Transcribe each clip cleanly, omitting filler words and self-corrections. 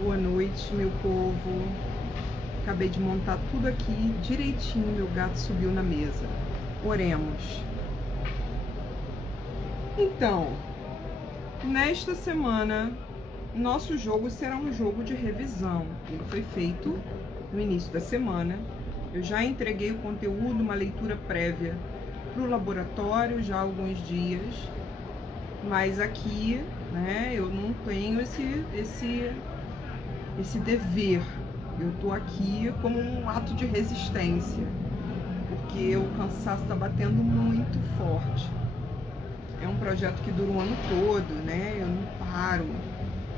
Boa noite, meu povo. Acabei de montar tudo aqui direitinho, meu gato subiu na mesa. Oremos. Então, nesta semana, nosso jogo será um jogo de revisão. Ele foi feito no início da semana. Eu já entreguei o conteúdo, uma leitura prévia para o laboratório já há alguns dias. Mas aqui, né, eu não tenho esse dever. Eu tô aqui como um ato de resistência, porque o cansaço tá batendo muito forte. É um projeto que dura o ano todo, né? Eu não paro,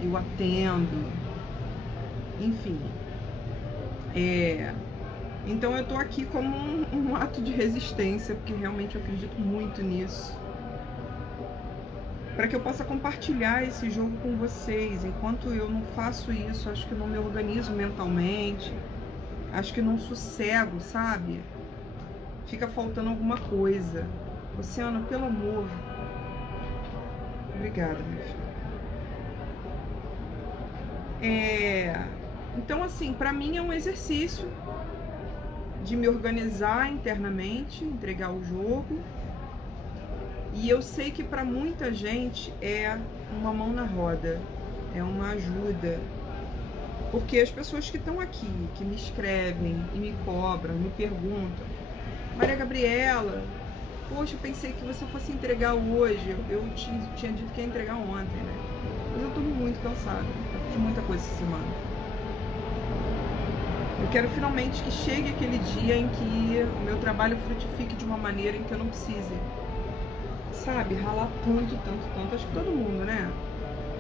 eu atendo, enfim. Então eu tô aqui como um ato de resistência, porque realmente eu acredito muito nisso. Para que eu possa compartilhar esse jogo com vocês. Enquanto eu não faço isso, acho que não me organizo mentalmente, acho que não sossego, sabe? Fica faltando alguma coisa. Oceano, pelo amor. Obrigada, meu filho. Então, assim, para mim é um exercício de me organizar internamente, entregar o jogo. E eu sei que para muita gente é uma mão na roda, é uma ajuda. Porque as pessoas que estão aqui, que me escrevem e me cobram, me perguntam: Maria Gabriela, poxa, eu pensei que você fosse entregar hoje. Eu tinha dito que ia entregar ontem, né? Mas eu tô muito cansada, eu fiz muita coisa essa semana. Eu quero finalmente que chegue aquele dia em que o meu trabalho frutifique de uma maneira em que eu não precise, sabe, ralar tanto. Acho que todo mundo, né?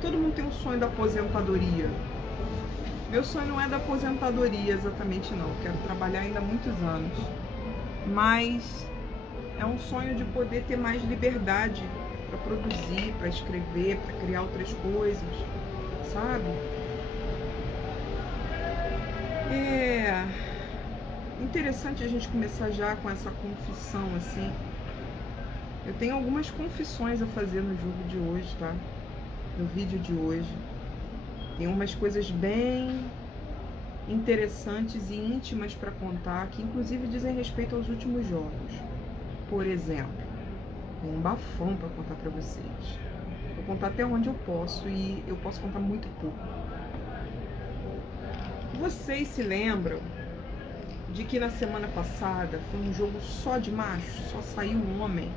Todo mundo tem um sonho da aposentadoria. Meu sonho não é da aposentadoria exatamente, não. Eu quero trabalhar ainda há muitos anos. Mas é um sonho de poder ter mais liberdade para produzir, para escrever, para criar outras coisas, sabe? É interessante a gente começar já com essa confissão, assim. Eu tenho algumas confissões a fazer no jogo de hoje, tá? No vídeo de hoje. Tem umas coisas bem interessantes e íntimas para contar, que inclusive dizem respeito aos últimos jogos. Por exemplo, tem um bafão para contar para vocês. Vou contar até onde eu posso, e eu posso contar muito pouco. Vocês se lembram de que na semana passada foi um jogo só de macho? Só saiu um homem?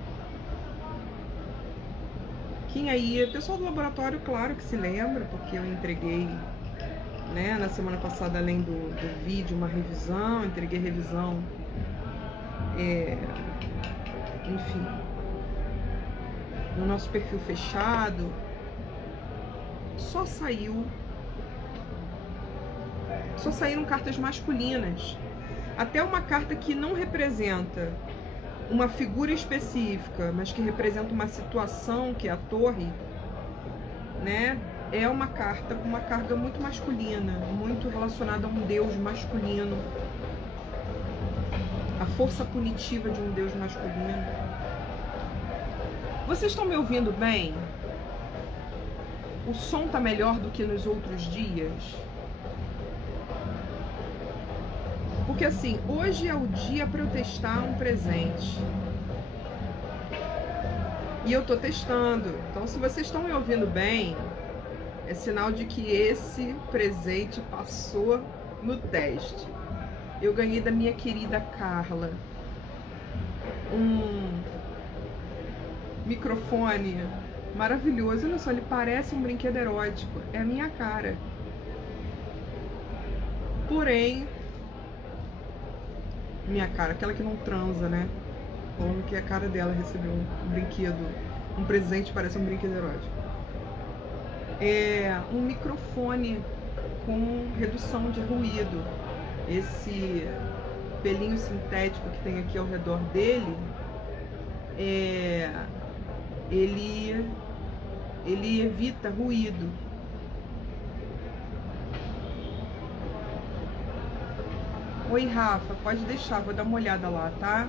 Quem aí? O pessoal do laboratório, claro que se lembra, porque eu entreguei, né, na semana passada, além do vídeo, uma revisão, entreguei revisão, enfim, no nosso perfil fechado. Só saíram cartas masculinas. Até uma carta que não representa uma figura específica, mas que representa uma situação, que é a torre, né? É uma carta com uma carga muito masculina, muito relacionada a um deus masculino, a força punitiva de um deus masculino. Vocês estão me ouvindo bem? O som tá melhor do que nos outros dias? Porque assim, hoje é o dia para eu testar um presente. E eu tô testando. Então, se vocês estão me ouvindo bem, é sinal de que esse presente passou no teste. Eu ganhei da minha querida Carla um microfone maravilhoso. Olha só, ele parece um brinquedo erótico. É a minha cara. Porém, minha cara, aquela que não transa, né? Falando que a cara dela recebeu um brinquedo, um presente, parece um brinquedo erótico. É um microfone com redução de ruído. Esse pelinho sintético que tem aqui ao redor dele, ele evita ruído. Oi, Rafa, pode deixar, vou dar uma olhada lá, tá?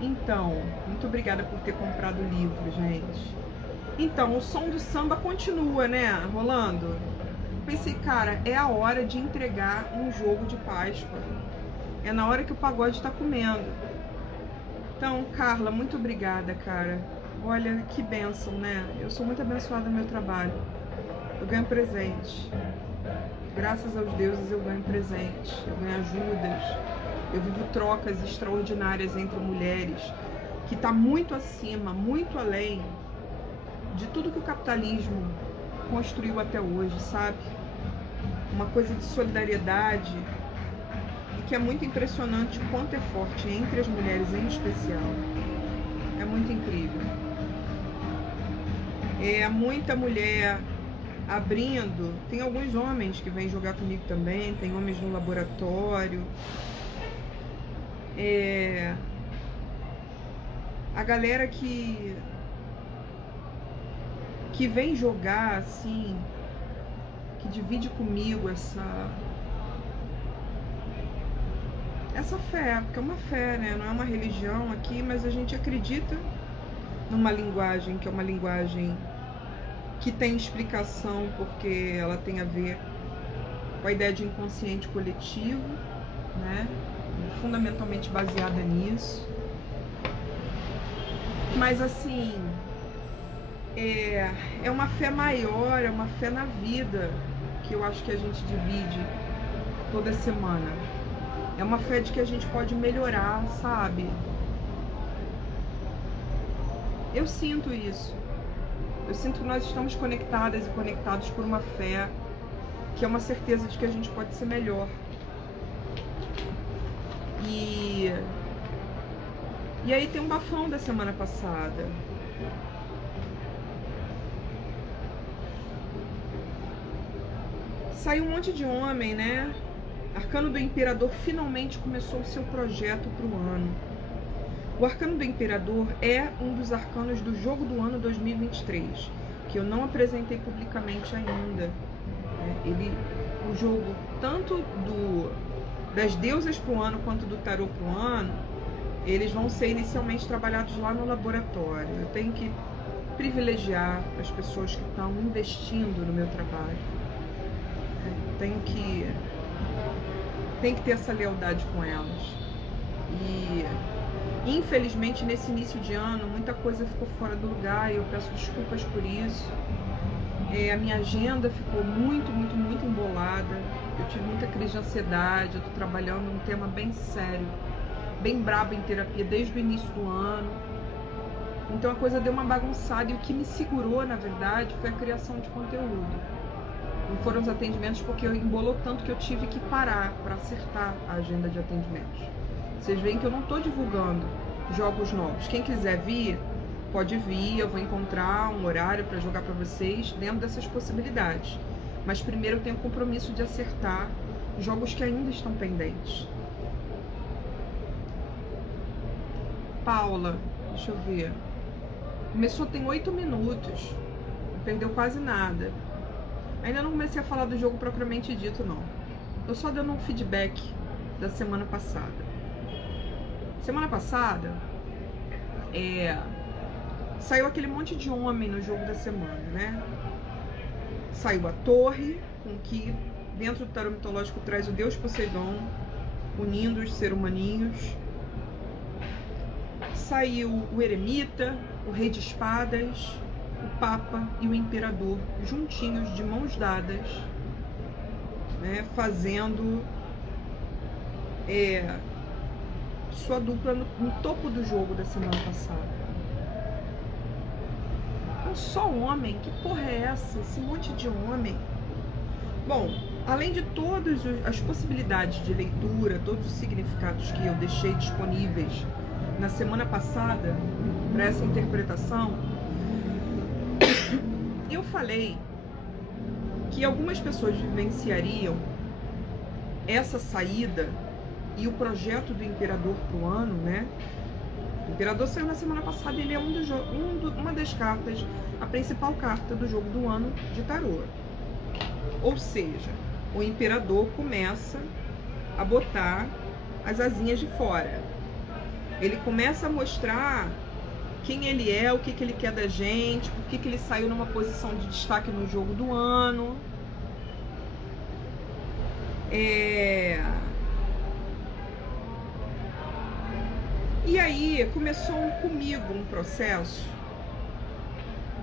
Então, muito obrigada por ter comprado o livro, gente. Então, o som do samba continua, né, rolando? pensei, cara, é a hora de entregar um jogo de Páscoa. É na hora que o pagode tá comendo. Então, Carla, muito obrigada, cara. Olha, que bênção, né? Eu sou muito abençoada no meu trabalho. Eu ganho presente. Graças aos deuses eu ganho presente. Eu ganho ajudas. Eu vivo trocas extraordinárias entre mulheres, que tá muito acima, muito além de tudo que o capitalismo construiu até hoje, sabe? Uma coisa de solidariedade e que é muito impressionante o quanto é forte entre as mulheres em especial. É muito incrível. É muita mulher abrindo. Tem alguns homens que vêm jogar comigo também, tem homens no laboratório. A galera que vem jogar assim, que divide comigo essa fé, porque é uma fé, né? Não é uma religião aqui, mas a gente acredita numa linguagem que é uma linguagem que tem explicação, porque ela tem a ver com a ideia de inconsciente coletivo, né? Fundamentalmente baseada nisso. Mas assim, é uma fé maior, é uma fé na vida que eu acho que a gente divide toda semana. É uma fé de que a gente pode melhorar, sabe? Eu sinto isso. Eu sinto que nós estamos conectadas e conectados por uma fé que é uma certeza de que a gente pode ser melhor. E aí tem um bafão da semana passada. Saiu um monte de homem, né? Arcano do Imperador finalmente começou o seu projeto para o ano. O Arcano do Imperador é um dos arcanos do jogo do ano 2023, que eu não apresentei publicamente ainda. O jogo, tanto das deusas para o ano quanto do tarô para o ano, eles vão ser inicialmente trabalhados lá no laboratório. Eu tenho que privilegiar as pessoas que estão investindo no meu trabalho. Tenho que ter essa lealdade com elas. E infelizmente nesse início de ano muita coisa ficou fora do lugar e eu peço desculpas por isso. A minha agenda ficou muito embolada. Eu tive muita crise de ansiedade. Eu tô trabalhando um tema bem sério, bem brabo em terapia desde o início do ano. Então a coisa deu uma bagunçada e o que me segurou, na verdade, foi a criação de conteúdo. Não foram os atendimentos, porque eu embolou tanto que eu tive que parar para acertar a agenda de atendimentos. Vocês veem que eu não estou divulgando jogos novos. Quem quiser vir, pode vir. Eu vou encontrar um horário para jogar para vocês dentro dessas possibilidades. Mas primeiro eu tenho o compromisso de acertar jogos que ainda estão pendentes. Paula, deixa eu ver. Começou tem 8 minutos. Não perdeu quase nada. Ainda não comecei a falar do jogo propriamente dito, não. Tô só dando um feedback da semana passada. Semana passada, saiu aquele monte de homem no jogo da semana, né? Saiu a torre, com que dentro do tarô mitológico traz o deus Poseidon, unindo os seres humaninhos. Saiu o eremita, o rei de espadas, o Papa e o Imperador juntinhos, de mãos dadas, né, fazendo sua dupla no topo do jogo da semana passada. Então, só homem? Que porra é essa? Esse monte de homem? Bom, além de todas as possibilidades de leitura, todos os significados que eu deixei disponíveis na semana passada para essa interpretação, eu falei que algumas pessoas vivenciariam essa saída e o projeto do Imperador pro ano, né? O Imperador saiu na semana passada e ele é uma das cartas, a principal carta do jogo do ano de tarô. Ou seja, o Imperador começa a botar as asinhas de fora. Ele começa a mostrar quem ele é, o que ele quer da gente, por que ele saiu numa posição de destaque no jogo do ano. E aí começou comigo um processo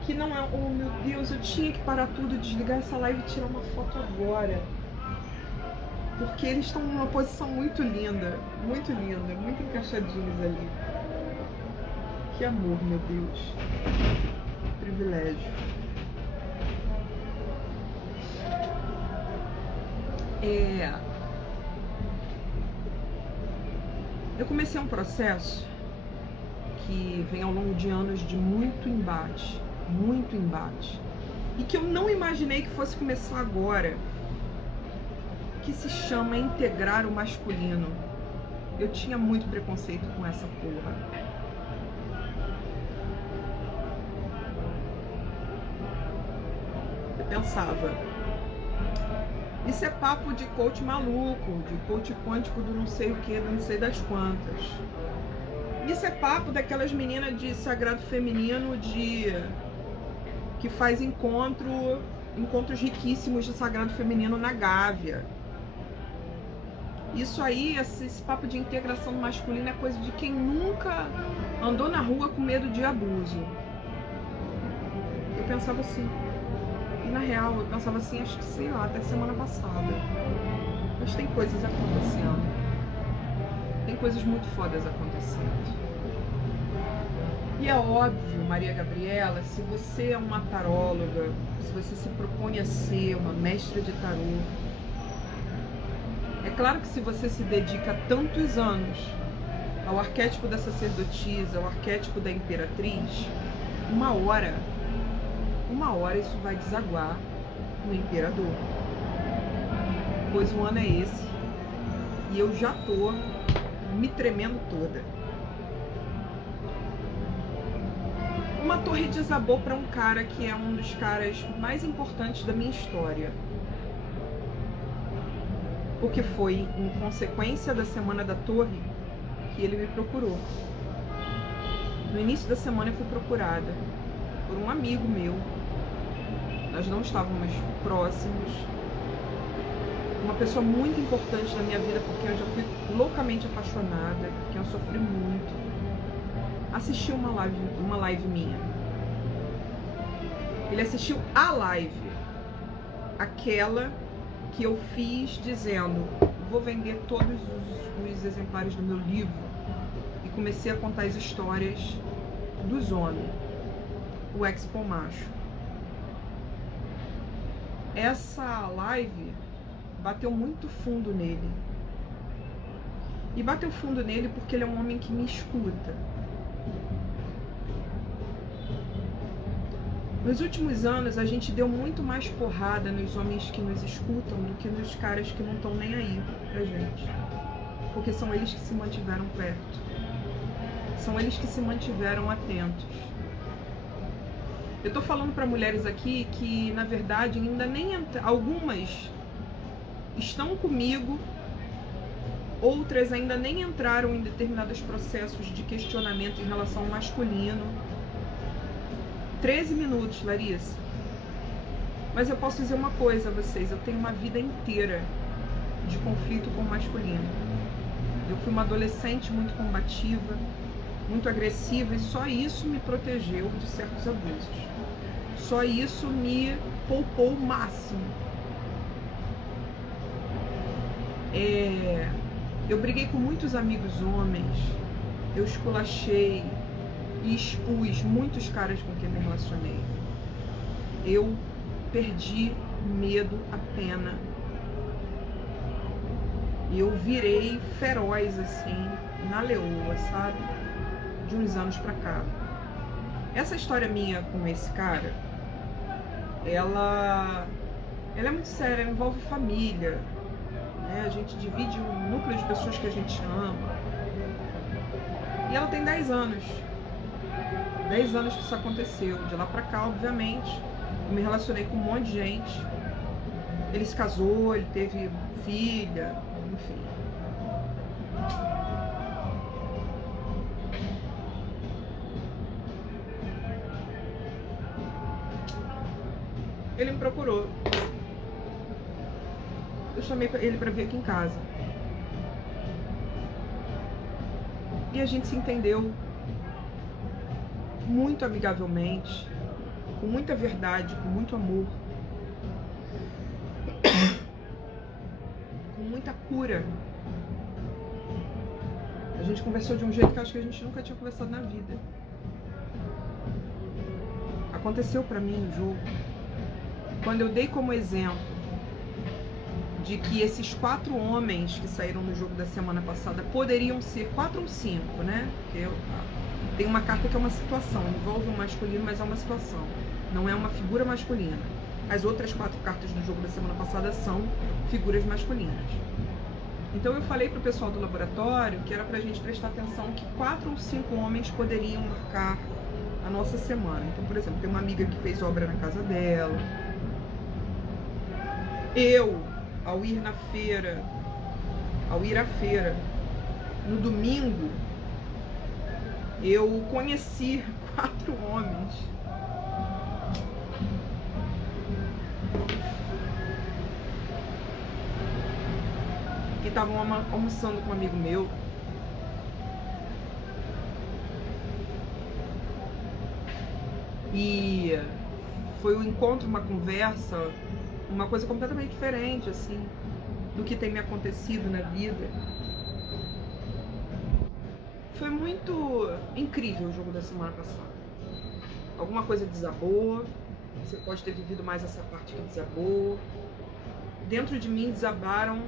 que não é, oh meu Deus, eu tinha que parar tudo, desligar essa live e tirar uma foto agora. Porque eles estão numa posição muito linda, muito encaixadinhos ali. Que amor, meu Deus. Que privilégio. Eu comecei um processo que vem ao longo de anos de muito embate, e que eu não imaginei que fosse começar agora, que se chama integrar o masculino. Eu tinha muito preconceito com essa porra. Eu pensava, isso é papo de coach maluco, de coach quântico do não sei o que, do não sei das quantas. Isso é papo daquelas meninas de sagrado feminino que faz encontros riquíssimos de sagrado feminino na Gávea. Isso aí, esse papo de integração masculina é coisa de quem nunca andou na rua com medo de abuso. Eu pensava assim. E na real, eu pensava assim, acho que sei lá, até semana passada. Mas tem coisas acontecendo. Tem coisas muito fodas acontecendo. E é óbvio, Maria Gabriela, se você é uma taróloga, se você se propõe a ser uma mestra de tarô, é claro que se você se dedica tantos anos ao arquétipo da sacerdotisa, ao arquétipo da imperatriz, uma hora isso vai desaguar no imperador. Pois o ano é esse e eu já tô me tremendo toda. Uma torre desabou para um cara que é um dos caras mais importantes da minha história. Porque foi em consequência da Semana da Torre que ele me procurou. No início da semana eu fui procurada por um amigo meu. Nós não estávamos próximos. Uma pessoa muito importante na minha vida, porque eu já fui loucamente apaixonada, porque eu sofri muito. Assistiu uma live minha. Ele assistiu a live, aquela que eu fiz dizendo, vou vender todos os exemplares do meu livro, e comecei a contar as histórias dos homens, o Expo Macho. Essa live bateu muito fundo nele. E bateu fundo nele porque ele é um homem que me escuta. Nos últimos anos, a gente deu muito mais porrada nos homens que nos escutam do que nos caras que não estão nem aí pra gente. Porque são eles que se mantiveram perto. São eles que se mantiveram atentos. Eu tô falando para mulheres aqui que, na verdade, ainda nem algumas estão comigo, outras ainda nem entraram em determinados processos de questionamento em relação ao masculino. 13 minutos, Larissa. Mas eu posso dizer uma coisa a vocês, eu tenho uma vida inteira de conflito com o masculino. Eu fui uma adolescente muito combativa, muito agressiva, e só isso me protegeu de certos abusos. Só isso me poupou o máximo. Eu briguei com muitos amigos homens, eu esculachei e expus muitos caras com quem me relacionei. Eu perdi o medo, a pena. E eu virei feroz, assim, na leoa, sabe? De uns anos pra cá. Essa história minha com esse cara, ela é muito séria, ela envolve família, né? A gente divide um núcleo de pessoas que a gente ama. E ela tem 10 anos. 10 anos que isso aconteceu. De lá pra cá, obviamente, eu me relacionei com um monte de gente. Ele se casou, ele teve filha, enfim. Ele me procurou. eu chamei ele para vir aqui em casa. E a gente se entendeu muito amigavelmente, com muita verdade, com muito amor, com muita cura. A gente conversou de um jeito que eu acho que a gente nunca tinha conversado na vida. Aconteceu pra mim no jogo, quando eu dei como exemplo de que esses 4 homens que saíram no jogo da semana passada poderiam ser 4 ou 5, né? Porque tem uma carta que é uma situação, envolve um masculino, mas é uma situação, não é uma figura masculina. As outras 4 cartas do jogo da semana passada são figuras masculinas. Então eu falei pro pessoal do laboratório que era pra gente prestar atenção que 4 ou 5 homens poderiam marcar a nossa semana. Então, por exemplo, tem uma amiga que fez obra na casa dela. Eu, ao ir à feira, no domingo, eu conheci 4 homens. Que estavam almoçando com um amigo meu. E foi um encontro, uma conversa, uma coisa completamente diferente, assim, do que tem me acontecido na vida. Foi muito incrível o jogo da semana passada. Alguma coisa desabou, você pode ter vivido mais essa parte que desabou. Dentro de mim desabaram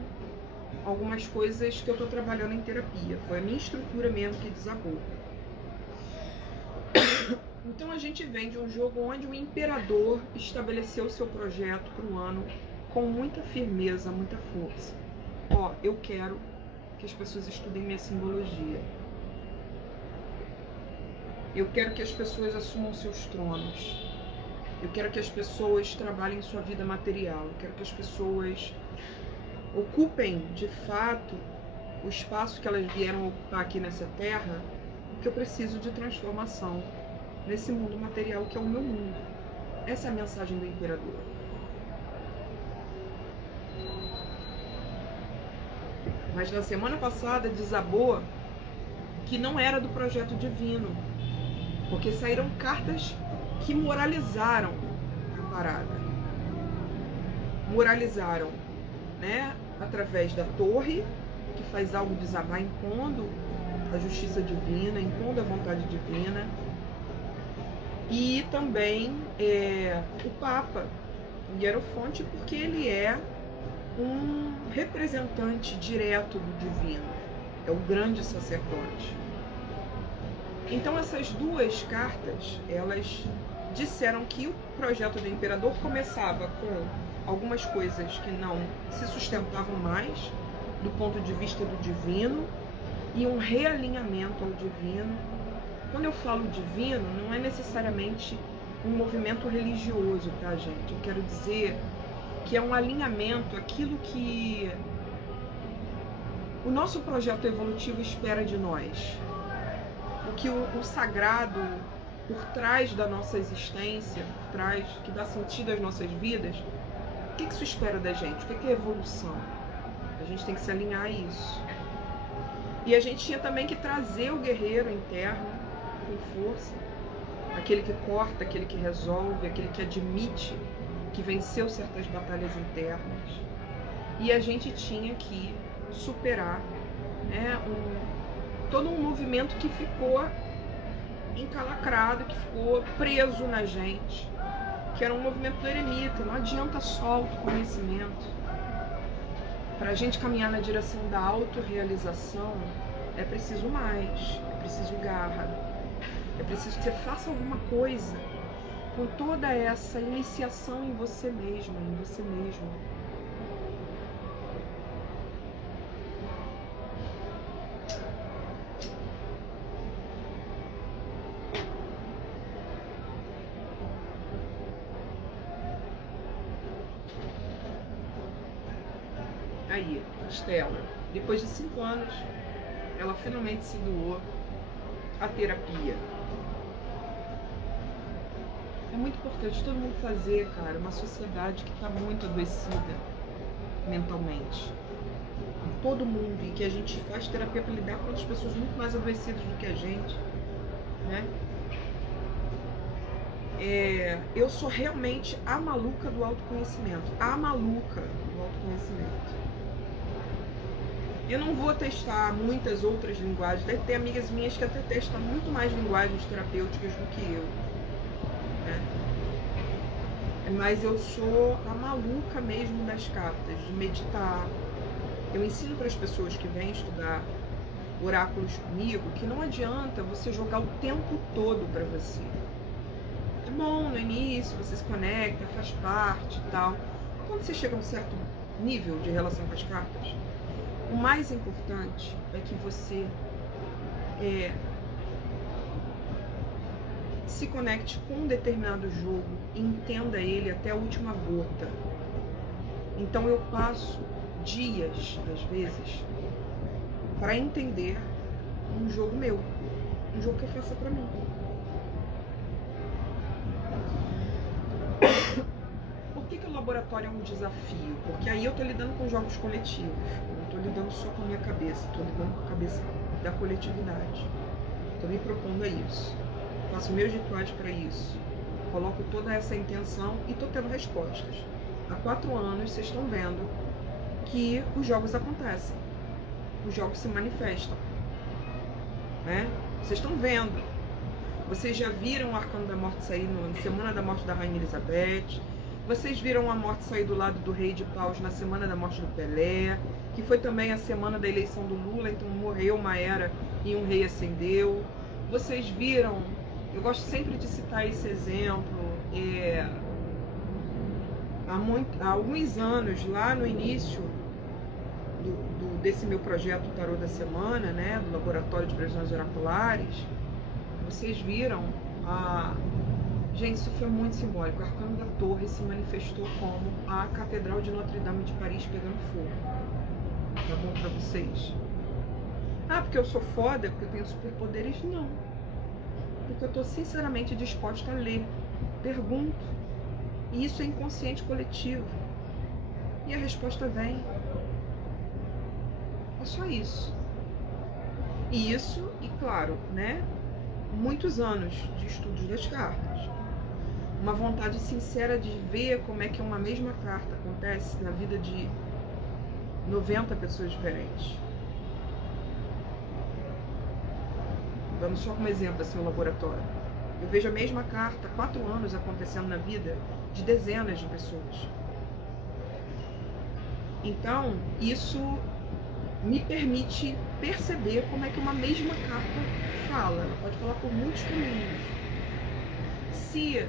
algumas coisas que eu tô trabalhando em terapia. Foi a minha estrutura mesmo que desabou. Então a gente vem de um jogo onde o imperador estabeleceu o seu projeto para o ano com muita firmeza, muita força. Ó, eu quero que as pessoas estudem minha simbologia. Eu quero que as pessoas assumam seus tronos. Eu quero que as pessoas trabalhem sua vida material. Eu quero que as pessoas ocupem, de fato, o espaço que elas vieram ocupar aqui nessa terra, porque eu preciso de transformação nesse mundo material que é o meu mundo. Essa é a mensagem do imperador. Mas na semana passada desabou que não era do projeto divino, porque saíram cartas que moralizaram a parada. Moralizaram, né? Através da torre, que faz algo desabar, impondo a justiça divina, impondo a vontade divina. E também o Papa, o Hierofonte, porque ele é um representante direto do divino, é o grande sacerdote. Então essas 2 cartas, elas disseram que o projeto do imperador começava com algumas coisas que não se sustentavam mais do ponto de vista do divino e um realinhamento ao divino. Quando eu falo divino, não é necessariamente um movimento religioso, tá, gente? Eu quero dizer que é um alinhamento, aquilo que o nosso projeto evolutivo espera de nós. O que o sagrado, por trás da nossa existência, por trás, que dá sentido às nossas vidas, o que isso espera da gente? O que é evolução? A gente tem que se alinhar a isso. E a gente tinha também que trazer o guerreiro interno com força, aquele que corta, aquele que resolve, aquele que admite que venceu certas batalhas internas. E a gente tinha que superar, né, todo um movimento que ficou encalacrado, que ficou preso na gente, que era um movimento do eremita. Não adianta só autoconhecimento. Para a gente caminhar na direção da autorrealização, é preciso mais, é preciso garra, é preciso que você faça alguma coisa com toda essa iniciação em você mesma, em você mesmo. Aí, Estela, depois de 5 anos, ela finalmente se doou à terapia. É muito importante todo mundo fazer, cara, uma sociedade que está muito adoecida. mentalmente. Todo mundo, e que a gente faz terapia para lidar com outras pessoas muito mais adoecidas do que a gente, né? Eu sou realmente a maluca do autoconhecimento. A maluca do autoconhecimento. Eu não vou testar muitas outras linguagens. Deve ter amigas minhas que até testam muito mais linguagens terapêuticas do que eu, né? Mas eu sou a maluca mesmo das cartas, de meditar. Eu ensino para as pessoas que vêm estudar oráculos comigo que não adianta você jogar o tempo todo para você. É bom no início, você se conecta, faz parte e tal. Quando você chega a um certo nível de relação com as cartas, o mais importante é que você se conecte com um determinado jogo e entenda ele até a última gota. Então eu passo dias, às vezes, para entender um jogo meu, um jogo que eu faço para mim. Por que o laboratório é um desafio? Porque aí eu tô lidando com jogos coletivos, não tô lidando só com a minha cabeça, tô lidando com a cabeça da coletividade. Tô me propondo a isso. Faço meus rituais para isso. Coloco toda essa intenção e tô tendo respostas. Há 4 anos vocês estão vendo que os jogos acontecem. Os jogos se manifestam, né? Vocês estão vendo. Vocês já viram o Arcano da Morte sair na semana da morte da Rainha Elizabeth. Vocês viram a morte sair do lado do Rei de Paus na semana da morte do Pelé, que foi também a semana da eleição do Lula, então morreu uma era e um rei ascendeu. Vocês viram, eu gosto sempre de citar esse exemplo, há alguns anos, lá no início desse meu projeto Tarô da Semana, né, do Laboratório de Previsões Oraculares, vocês viram Gente, isso foi muito simbólico. O Arcano da Torre se manifestou como a Catedral de Notre-Dame de Paris pegando fogo. Tá bom pra vocês? Ah, porque eu sou foda, porque eu tenho superpoderes? Não. Porque eu tô sinceramente disposta a ler. Pergunto. E isso é inconsciente coletivo. E a resposta vem. É só isso. E isso, e claro, né? Muitos anos de estudos das cartas. Uma vontade sincera de ver como é que uma mesma carta acontece na vida de 90 pessoas diferentes. Dando só como exemplo assim o laboratório. Eu vejo a mesma carta há 4 anos acontecendo na vida de dezenas de pessoas. Então, isso me permite perceber como é que uma mesma carta fala. Ela pode falar por muitos caminhos. Se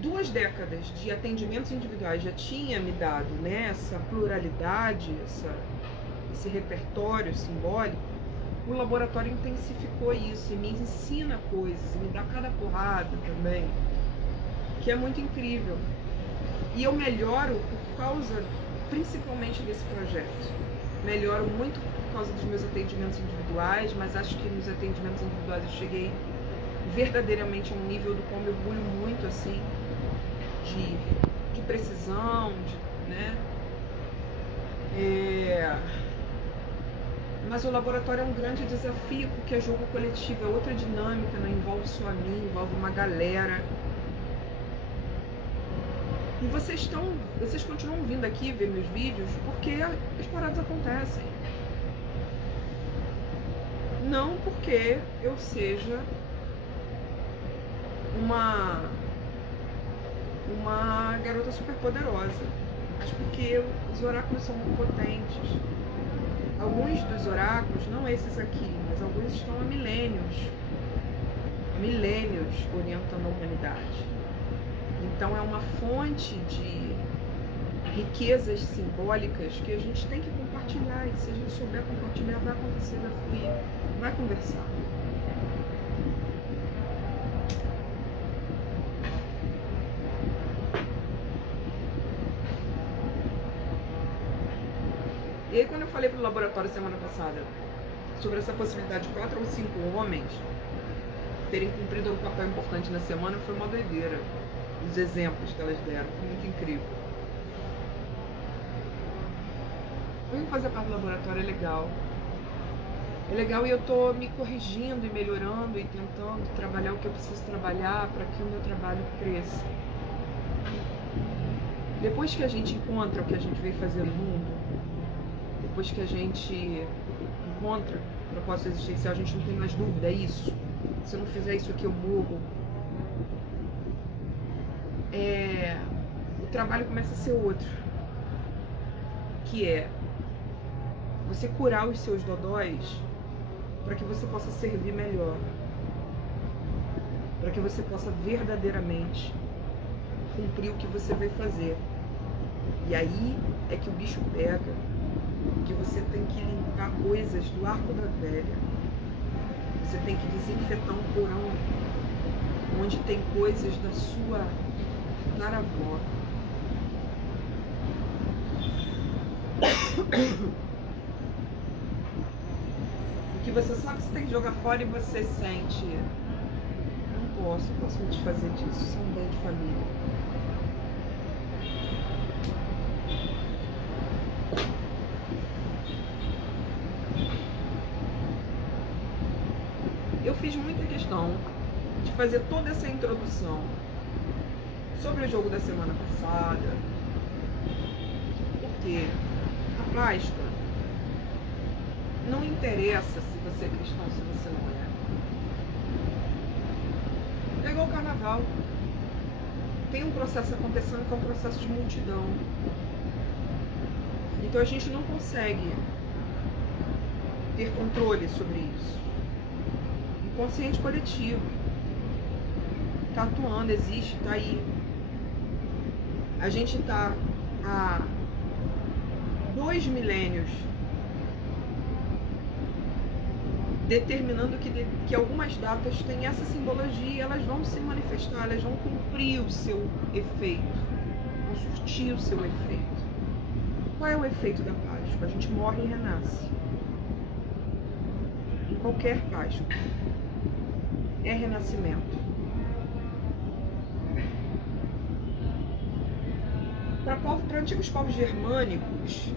2 décadas de atendimentos individuais já tinha me dado, né, essa pluralidade, esse repertório simbólico, o laboratório intensificou isso e me ensina coisas, me dá cada porrada também, que é muito incrível. E eu melhoro por causa, principalmente desse projeto. Melhoro muito por causa dos meus atendimentos individuais, mas acho que nos atendimentos individuais eu cheguei verdadeiramente a um nível do qual me orgulho muito, assim, de precisão, né? Mas o laboratório é um grande desafio, porque é jogo coletivo, é outra dinâmica, não envolve só a mim, envolve uma galera. E vocês continuam vindo aqui ver meus vídeos porque as paradas acontecem. Não porque eu seja uma garota super poderosa, mas porque os oráculos são muito potentes. Alguns dos oráculos, não esses aqui, mas alguns estão há milênios orientando a humanidade. Então é uma fonte de riquezas simbólicas que a gente tem que compartilhar, e se a gente souber compartilhar, vai acontecer, vai fluir, vai conversar. E aí, quando eu falei para o laboratório semana passada sobre essa possibilidade de 4 ou 5 homens terem cumprido um papel importante na semana, foi uma doideira. Os exemplos que elas deram, foi muito incrível. Vamos fazer parte do laboratório, é legal. É legal e eu tô me corrigindo e melhorando e tentando trabalhar o que eu preciso trabalhar para que o meu trabalho cresça. Depois que a gente encontra o que a gente veio fazer no mundo, depois que a gente encontra o propósito existencial, a gente não tem mais dúvida, é isso. Se eu não fizer isso aqui, eu morro. O trabalho começa a ser outro, que é você curar os seus dodóis para que você possa servir melhor, para que você possa verdadeiramente cumprir o que você veio fazer. E aí é que o bicho pega, que você tem que limpar coisas do arco da velha, você tem que desinfetar um porão onde tem coisas da sua taravó. O que você sabe que você tem que jogar fora e você sente, não posso me desfazer disso, isso é um bem de família. Eu fiz muita questão de fazer toda essa introdução sobre o jogo da semana passada, porque a Páscoa não interessa se você é cristão ou se você não é. É igual o carnaval. Tem um processo acontecendo que é um processo de multidão. Então a gente não consegue ter controle sobre isso. O consciente coletivo está atuando, existe, está aí. A gente está há 2 milênios determinando que algumas datas têm essa simbologia, elas vão se manifestar, elas vão cumprir o seu efeito, vão surtir o seu efeito. Qual é o efeito da Páscoa? A gente morre e renasce. Em qualquer Páscoa. É renascimento. Para antigos povos germânicos,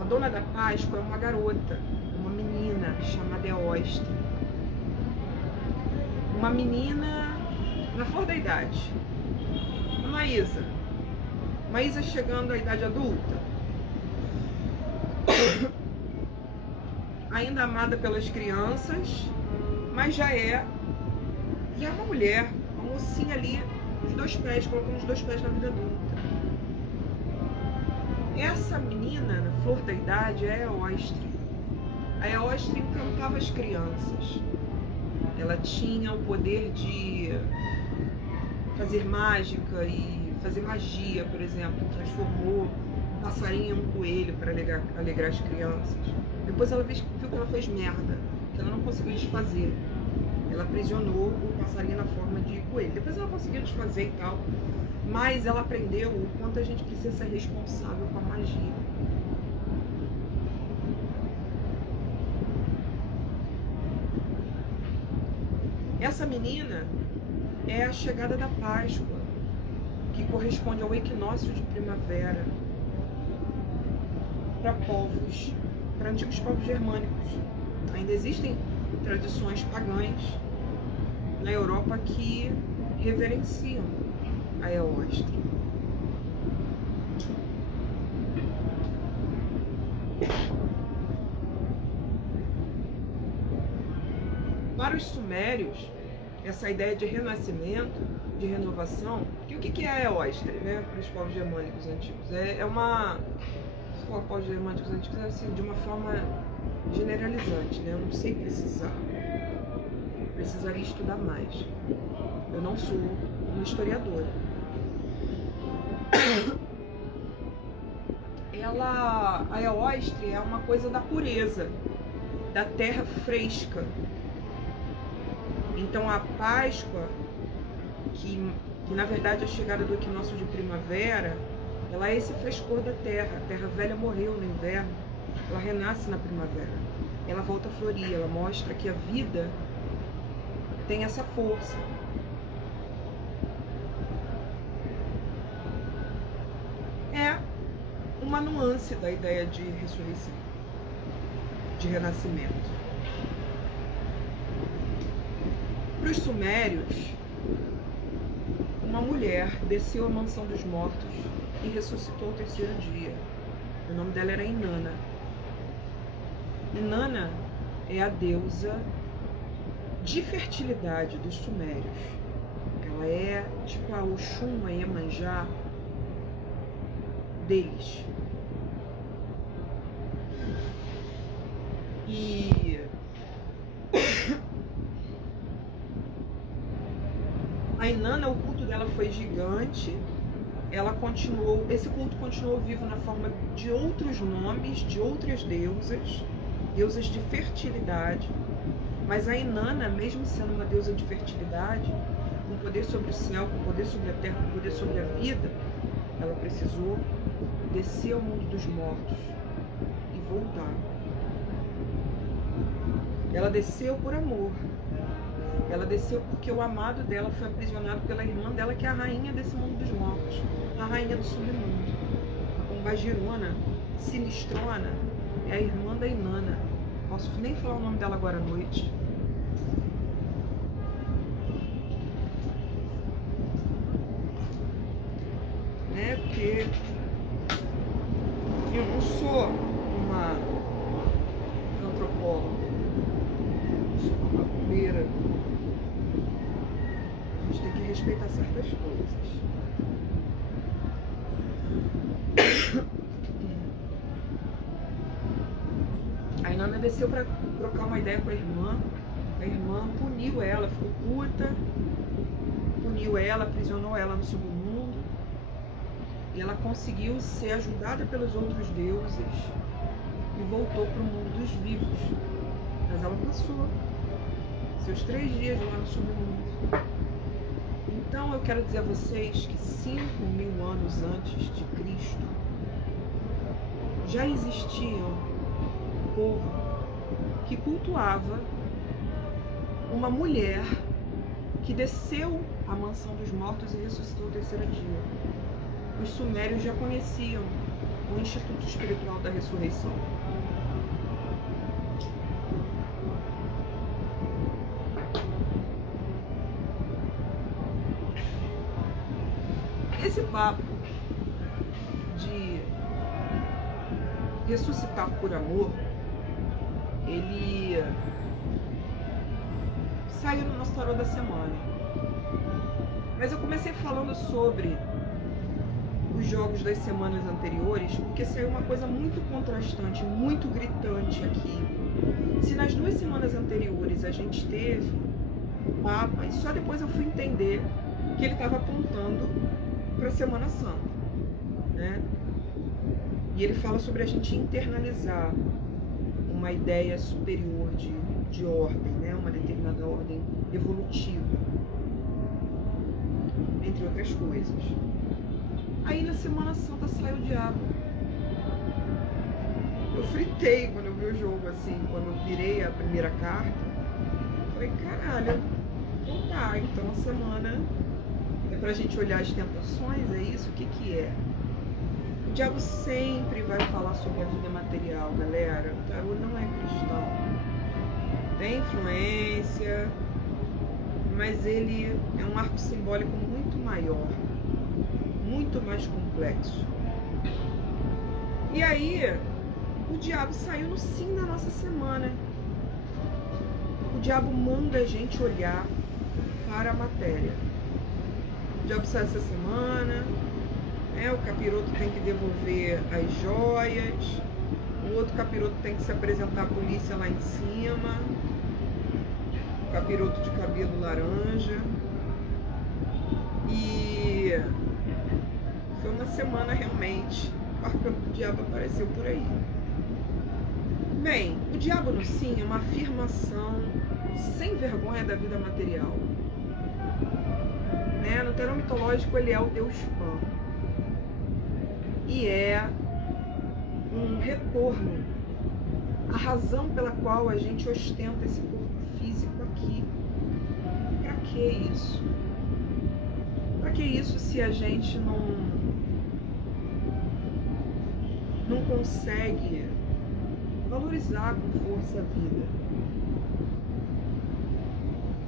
a dona da Páscoa é uma garota, uma menina chamada Eostre. Uma menina na flor da idade. A Maísa. Maísa chegando à idade adulta. Ainda amada pelas crianças, mas já é uma mulher, uma mocinha ali, os 2 pés, colocando os 2 pés na vida adulta. Essa menina, na flor da idade, é a Eostre. A Eostre encantava as crianças. Ela tinha o poder de fazer mágica e fazer magia, por exemplo. Transformou um passarinho em um coelho para alegrar as crianças. Depois ela viu que ela fez merda, que ela não conseguiu desfazer. Ela aprisionou o passarinho na forma de coelho. Depois ela conseguiu desfazer e tal. Mas ela aprendeu o quanto a gente precisa ser responsável com a magia. Essa menina é a chegada da Páscoa, que corresponde ao equinócio de primavera para antigos povos germânicos. Ainda existem tradições pagãs na Europa que reverenciam a Eostre. Para os sumérios, essa ideia de renascimento, de renovação, que o que é a Eostre, né, para os povos germânicos antigos? Os povos germânicos antigos é assim, de uma forma generalizante, né? Eu não sei precisar. Precisaria estudar mais. Eu não sou uma historiadora. A Eostre é uma coisa da pureza, da terra fresca. Então a Páscoa, que na verdade é a chegada do equinócio de primavera, ela é esse frescor da terra. A terra velha morreu no inverno, ela renasce na primavera. Ela volta a florir, ela mostra que a vida tem essa força. É uma nuance da ideia de ressurreição, de renascimento. Para os sumérios, uma mulher desceu à mansão dos mortos e ressuscitou ao terceiro dia. O nome dela era Inanna. Inanna é a deusa de fertilidade dos sumérios. Ela é tipo a Oxum, a Iemanjá deles. E a Inanna, o culto dela foi gigante. Esse culto continuou vivo na forma de outros nomes, de outras deusas de fertilidade. Mas a Inanna, mesmo sendo uma deusa de fertilidade, com poder sobre o céu, com poder sobre a terra, com poder sobre a vida, ela precisou descer ao mundo dos mortos e voltar. Ela desceu por amor. Ela desceu porque o amado dela foi aprisionado pela irmã dela, que é a rainha desse mundo dos mortos, a rainha do submundo. A Pombagirona, sinistrona, é a irmã da Inanna. Posso nem falar o nome dela agora à noite. Né? Porque eu não sou uma antropóloga, eu sou uma macumbeira. A gente tem que respeitar certas coisas. A Inanna desceu para trocar uma ideia com a irmã puniu ela, ficou puta, puniu ela, aprisionou ela no submundo, e ela conseguiu ser ajudada pelos outros deuses e voltou para o mundo dos vivos. Mas ela passou seus 3 dias lá no submundo. Então eu quero dizer a vocês que 5.000 anos antes de Cristo já existia um povo que cultuava uma mulher que desceu à mansão dos mortos e ressuscitou ao terceiro dia. Os sumérios já conheciam o Instituto Espiritual da Ressurreição. Esse papo de ressuscitar por amor, ele saiu no nosso tarô da semana. Mas eu comecei falando sobre os jogos das semanas anteriores, porque saiu uma coisa muito contrastante, muito gritante aqui. Se nas 2 semanas anteriores a gente teve o Papa, e só depois eu fui entender que ele estava apontando para a Semana Santa, né? E ele fala sobre a gente internalizar uma ideia superior de ordem, né? Uma determinada ordem evolutiva, entre outras coisas. Aí na Semana Santa saiu o diabo. Eu fritei quando eu vi o jogo, assim, quando eu virei a primeira carta. Falei, caralho, então tá, então a semana é pra gente olhar as tentações, é isso? O que que é? O diabo sempre vai falar sobre a vida material, galera. O tarô não é cristão. Tem influência, mas ele é um arco simbólico muito maior, muito mais complexo. E aí, o diabo saiu no sim da nossa semana. O diabo manda a gente olhar para a matéria. O diabo sai essa semana, né? O capiroto tem que devolver as joias, o outro capiroto tem que se apresentar à polícia lá em cima, o capiroto de cabelo laranja. E foi uma semana realmente, o arcano do diabo apareceu por aí. Bem, o diabo no sim é uma afirmação sem vergonha da vida material. Né? No tarô mitológico ele é o deus Pan. E é um retorno à razão pela qual a gente ostenta esse corpo físico aqui. Pra que isso? Pra que isso se a gente não consegue valorizar com força a vida.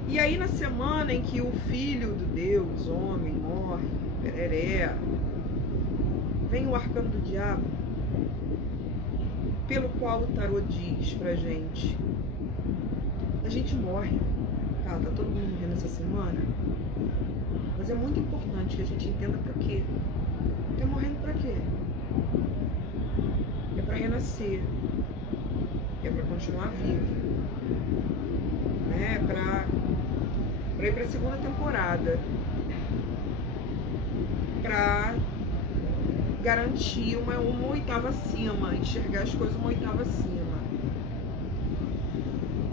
E aí na semana em que o Filho do Deus, homem, morre, pereré, vem o arcano do diabo, pelo qual o tarô diz pra gente, a gente morre, tá todo mundo morrendo essa semana, mas é muito importante que a gente entenda pra quê. Tá morrendo pra quê? É pra renascer, é pra continuar vivo, né? É pra ir pra segunda temporada, pra garantir uma oitava acima, enxergar as coisas uma oitava acima.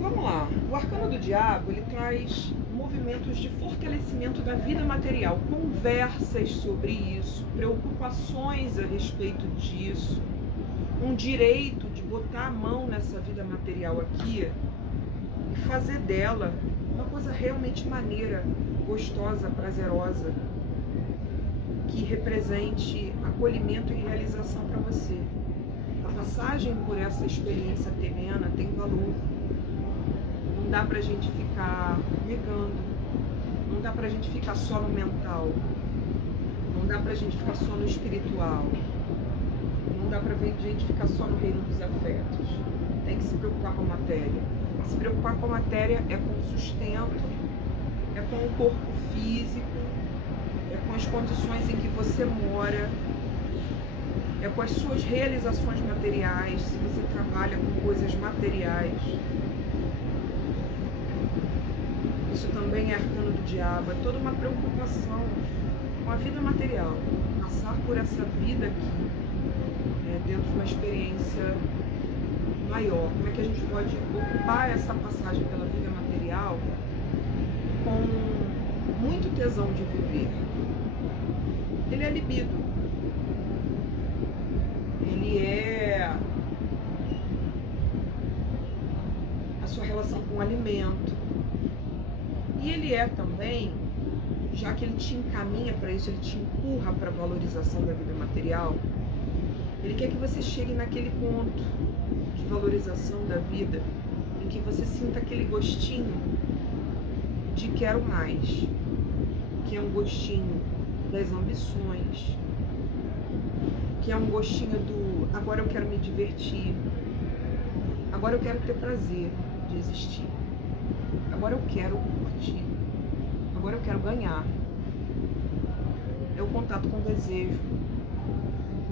Vamos lá, o arcano do diabo, ele traz movimentos de fortalecimento da vida material, conversas sobre isso, preocupações a respeito disso, um direito de botar a mão nessa vida material aqui e fazer dela uma coisa realmente maneira, gostosa, prazerosa, que represente acolhimento e realização para você. A passagem por essa experiência terrena tem valor. Não dá pra gente ficar negando, não dá pra gente ficar só no mental, não dá pra gente ficar só no espiritual, não dá pra gente ficar só no reino dos afetos. Tem que se preocupar com a matéria. Se preocupar com a matéria é com o sustento, é com o corpo físico, é com as condições em que você mora, é com as suas realizações materiais, se você trabalha com coisas materiais. Isso também é arcano do diabo, é toda uma preocupação com a vida material, passar por essa vida aqui, dentro de uma experiência maior. Como é que a gente pode ocupar essa passagem pela vida material com muito tesão de viver? Ele é libido, ele é a sua relação com o alimento, e ele é também, já que ele te encaminha para isso, ele te empurra para a valorização da vida material, ele quer que você chegue naquele ponto de valorização da vida em que você sinta aquele gostinho de quero mais, que é um gostinho das ambições, que é um gostinho do agora eu quero me divertir, agora eu quero ter prazer de existir, agora eu quero curtir, agora eu quero ganhar. É o contato com o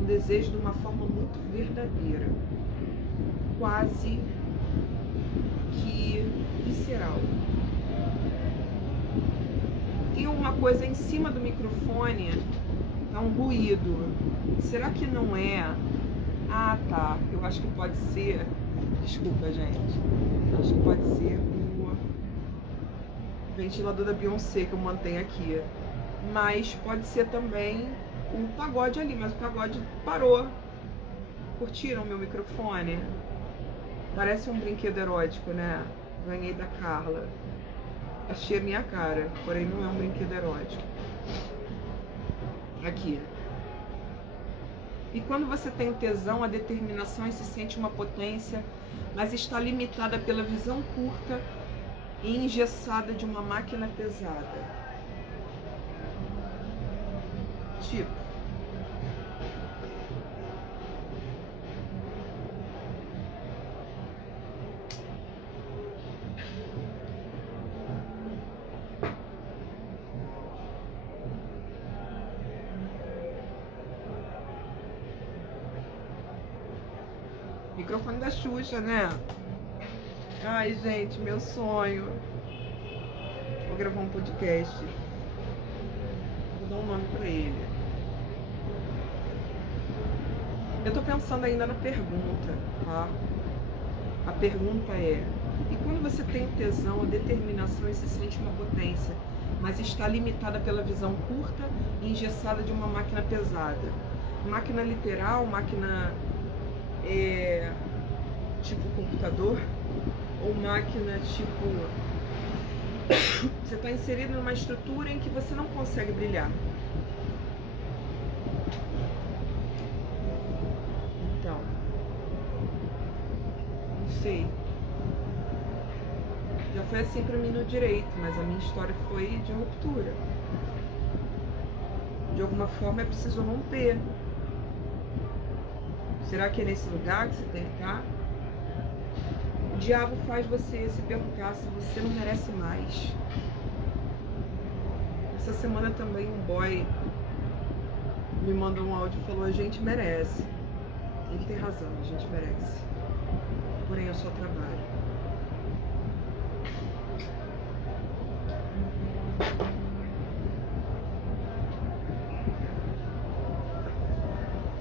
desejo de uma forma muito verdadeira, quase que visceral. Tem uma coisa em cima do microfone, tá um ruído. Será que não é? Ah, tá. Eu acho que pode ser. Desculpa, gente. Acho que pode ser o ventilador da Beyoncé que eu mantenho aqui. Mas pode ser também o pagode ali. Mas o pagode parou. Curtiram meu microfone? Parece um brinquedo erótico, né? Ganhei da Carla. Achei a minha cara, porém não é um brinquedo erótico. Aqui. E quando você tem tesão, a determinação e se sente uma potência, mas está limitada pela visão curta e engessada de uma máquina pesada. Tipo, microfone da Xuxa, né? Ai, gente, meu sonho. Vou gravar um podcast. Vou dar um nome pra ele. Eu tô pensando ainda na pergunta, tá? A pergunta é: e quando você tem tesão, a determinação e se sente uma potência, mas está limitada pela visão curta e engessada de uma máquina pesada? Máquina literal, máquina tipo computador, ou máquina tipo você está inserido numa estrutura em que você não consegue brilhar. Então, sei. Já foi assim pra mim no direito, mas a minha história foi de ruptura. De alguma forma é preciso romper. Será que é nesse lugar que você tem que estar? O diabo faz você se perguntar se você não merece mais. Essa semana também um boy me mandou um áudio e falou: a gente merece. Ele tem razão, a gente merece. Porém, eu só trabalho.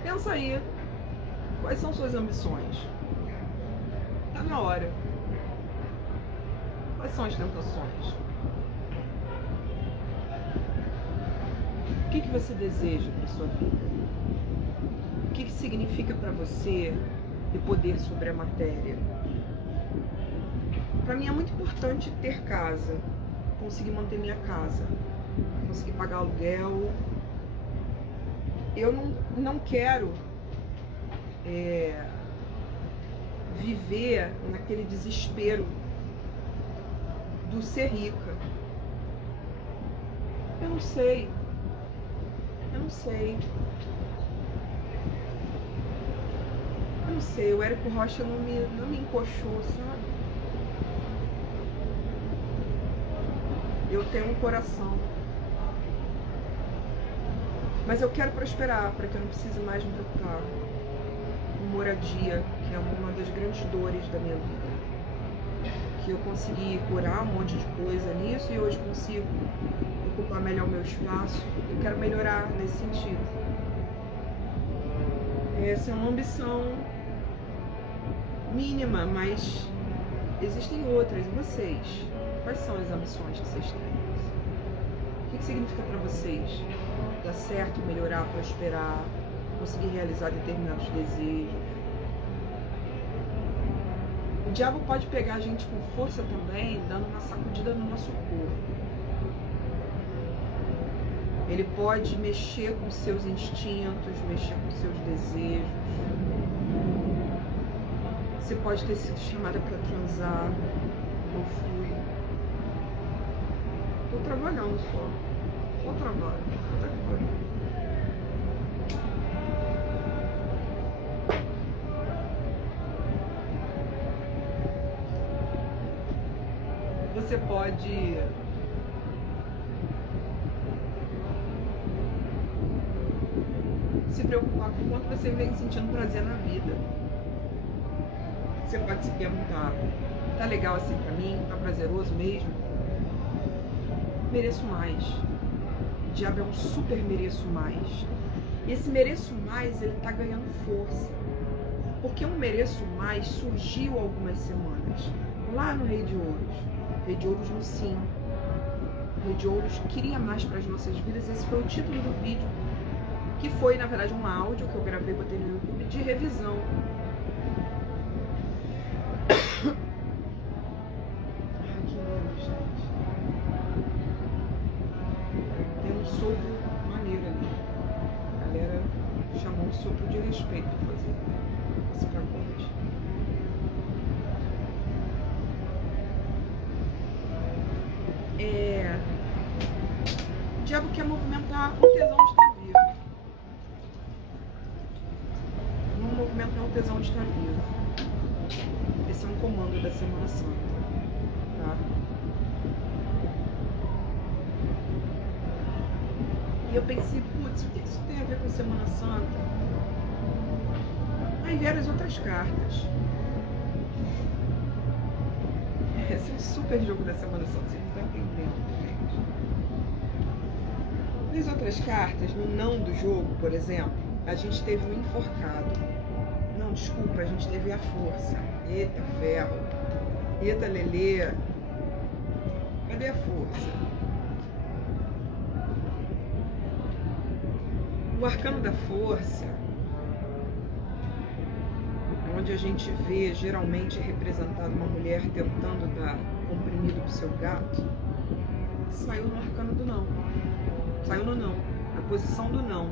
Pensa aí. Quais são suas ambições? Tá na hora. Quais são as tentações? O que você deseja para sua vida? O que significa para você ter poder sobre a matéria? Para mim é muito importante ter casa, conseguir manter minha casa, conseguir pagar aluguel. Eu não quero viver naquele desespero do ser rica. Eu não sei. Eu não sei. Eu não sei. O Érico Rocha não me encoxou, sabe? Eu tenho um coração. Mas eu quero prosperar para que eu não precise mais me preocupar com moradia, que é uma das grandes dores da minha vida. Que eu consegui curar um monte de coisa nisso e hoje consigo ocupar melhor o meu espaço. Eu quero melhorar nesse sentido. Essa é uma ambição mínima, mas existem outras. E vocês? Quais são as ambições que vocês têm? O que significa para vocês dar certo, melhorar, prosperar, conseguir realizar determinados desejos? O diabo pode pegar a gente com força também, dando uma sacudida no nosso corpo. Ele pode mexer com seus instintos, mexer com seus desejos. Você pode ter sido chamada para transar. Eu fui. Tô trabalhando só trabalho. Você pode se preocupar com quanto você vem sentindo prazer na vida. Você pode se perguntar: tá legal assim pra mim? Tá prazeroso mesmo? Mereço mais. O diabo é um super mereço mais. E esse mereço mais, ele tá ganhando força. Porque um mereço mais surgiu há algumas semanas, lá no Rei de Ouros. Rei de Ouros no Sim. Rei de Ouros queria mais para as nossas vidas. Esse foi o título do vídeo, que foi, na verdade, um áudio que eu gravei e botei no YouTube de revisão. Ai, que lindo, gente. Tem um sopro maneiro ali. A galera chamou um sopro de respeito para fazer esse pacote. O diabo quer movimentar o tesão de estar vivo. Vamos movimentar o tesão de estar vivo. Esse é um comando da Semana Santa, tá? E eu pensei, putz, o que isso tem a ver com Semana Santa? Aí vieram as outras cartas. Esse é um super jogo da Semana Santa, vocês não estão entendendo, gente. Nas outras cartas, no não do jogo, por exemplo, a gente teve um enforcado. Não, desculpa, a gente teve a força. Eita ferro. Eita lelê. Cadê a força? O arcano da força, onde a gente vê geralmente representada uma mulher tentando dar comprimido pro seu gato, saiu no arcano do não. Saiu no não. A posição do não.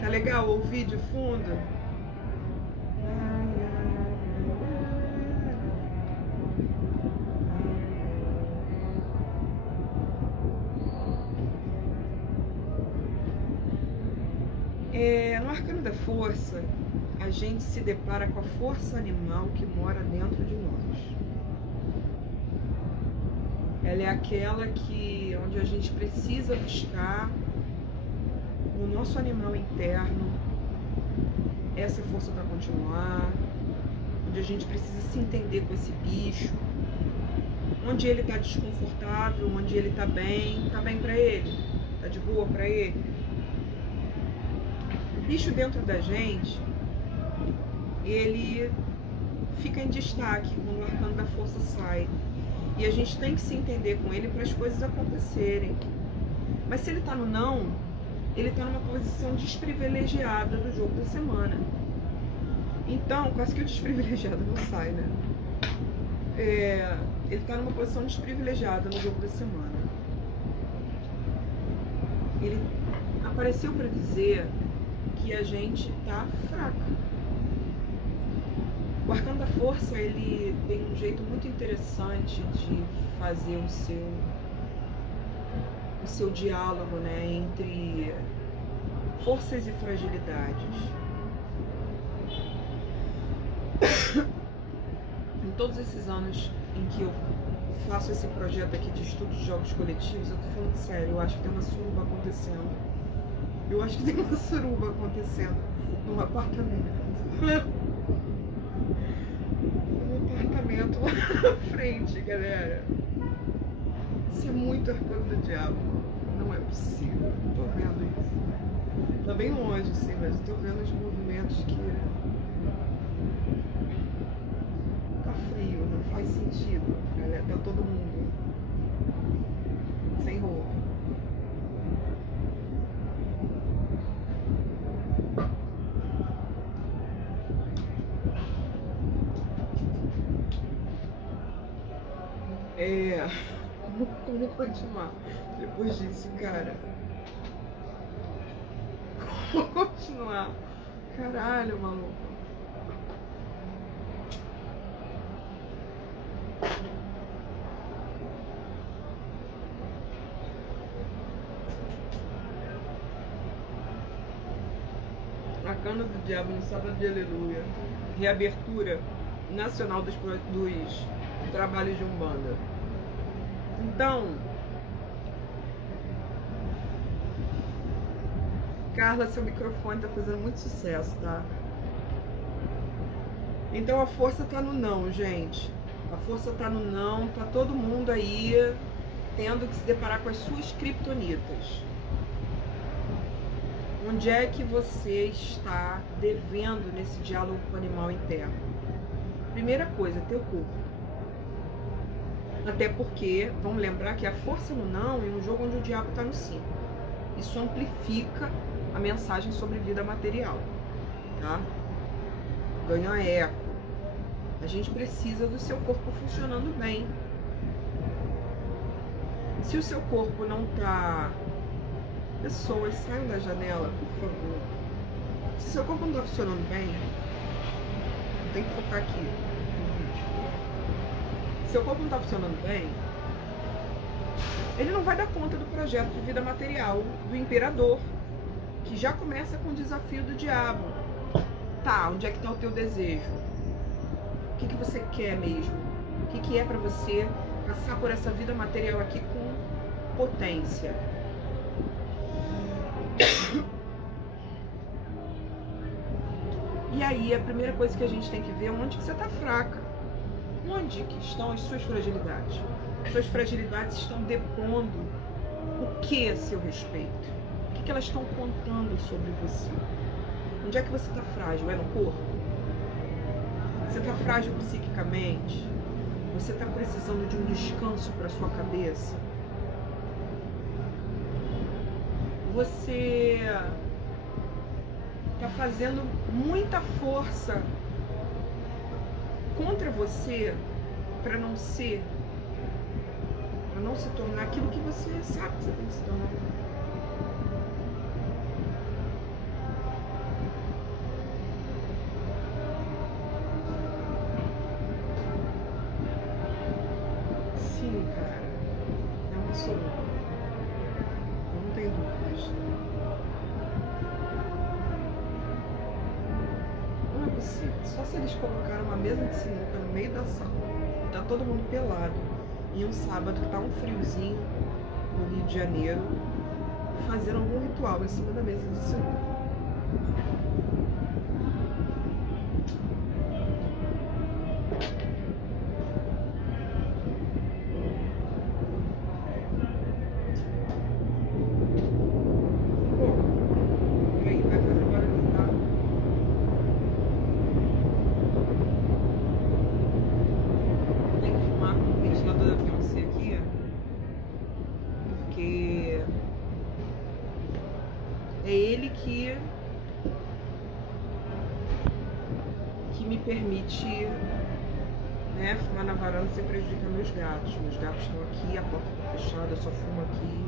Tá legal ouvir de fundo? No Arcano da Força, a gente se depara com a força animal que mora dentro de nós. Ela é aquela onde a gente precisa buscar no nosso animal interno essa força para continuar, onde a gente precisa se entender com esse bicho, onde ele está desconfortável, onde ele tá bem para ele, tá de boa para ele. O bicho dentro da gente, ele fica em destaque quando o Arcano da Força sai. E a gente tem que se entender com ele para as coisas acontecerem. Mas se ele tá no não, ele tá numa posição desprivilegiada do jogo da semana. Então, quase que o desprivilegiado não sai, né? Ele tá numa posição desprivilegiada no jogo da semana. Ele apareceu para dizer que a gente tá fraca. O Arcano da Força, ele tem um jeito muito interessante de fazer o seu diálogo, né, entre forças e fragilidades. Em todos esses anos em que eu faço esse projeto aqui de estudo de jogos coletivos, eu tô falando sério, eu acho que tem uma suruba acontecendo. Eu acho que tem uma suruba acontecendo num apartamento. Apartamento lá na frente, galera. Isso é muito Arcano do Diabo. Não é possível. Tô vendo isso. Tá bem longe, sim, mas tô vendo os movimentos que... Tá frio, não faz sentido. Galera, tá todo mundo sem roupa. Como continuar depois disso, cara? Como continuar? Caralho, maluco. Arcano do Diabo no sábado de Aleluia. Reabertura nacional dos trabalhos de Umbanda. Então, Carla, seu microfone tá fazendo muito sucesso, tá? Então a força tá no não, gente. A força tá no não, tá todo mundo aí tendo que se deparar com as suas criptonitas. Onde é que você está devendo nesse diálogo com o animal interno? Primeira coisa, teu corpo. Até porque, vamos lembrar que a força no não é um jogo onde o diabo está no sim. Isso amplifica a mensagem sobre vida material, tá? Ganha eco. A gente precisa do seu corpo funcionando bem. Se o seu corpo não tá... Pessoas, saiam da janela, por favor. Se o seu corpo não tá funcionando bem, tem que focar aqui no vídeo. Se seu corpo não tá funcionando bem, ele não vai dar conta do projeto de vida material do imperador, que já começa com o desafio do diabo. Tá, onde é que tá o teu desejo? O que você quer mesmo? O que é pra você passar por essa vida material aqui com potência? E aí, a primeira coisa que a gente tem que ver é onde que você tá fraca. Onde que estão as suas fragilidades? Suas fragilidades estão depondo o que a seu respeito? O que elas estão contando sobre você? Onde é que você está frágil? É no corpo? Você está frágil psiquicamente? Você está precisando de um descanso para sua cabeça? Você está fazendo muita força contra você para não ser, para não se tornar aquilo que você sabe que você tem que se tornar. Sim, cara, é uma solução. Eu não tenho dúvidas. você, só se eles colocaram uma mesa de sinuca no meio da sala, tá todo mundo pelado, e um sábado que tá um friozinho no Rio de Janeiro, fazendo algum ritual em cima da mesa de sinuca. É ele que me permite, né, fumar na varanda sem prejudicar meus gatos. Meus gatos estão aqui, a porta está fechada, eu só fumo aqui.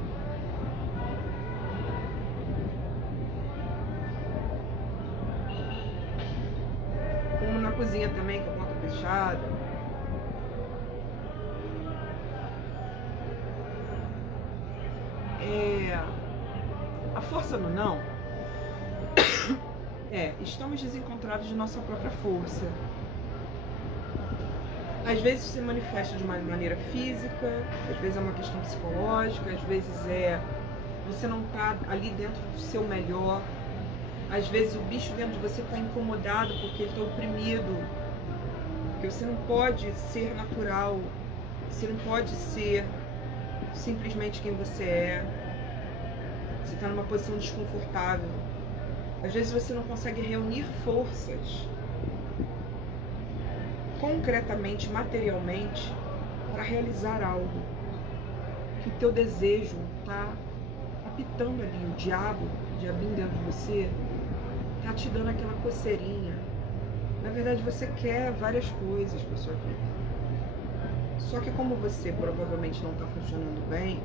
Fumo na cozinha também, com a porta fechada. A força no não estamos desencontrados de nossa própria força. Às vezes se manifesta de uma maneira física, às vezes é uma questão psicológica, às vezes você não está ali dentro do seu melhor, às vezes o bicho dentro de você está incomodado porque ele está oprimido, porque você não pode ser natural, você não pode ser simplesmente quem você é. Você está numa posição desconfortável. Às vezes você não consegue reunir forças concretamente, materialmente, para realizar algo. Que o teu desejo está apitando ali, o diabinho dentro de você, está te dando aquela coceirinha. Na verdade você quer várias coisas para sua vida. Só que como você provavelmente não está funcionando bem,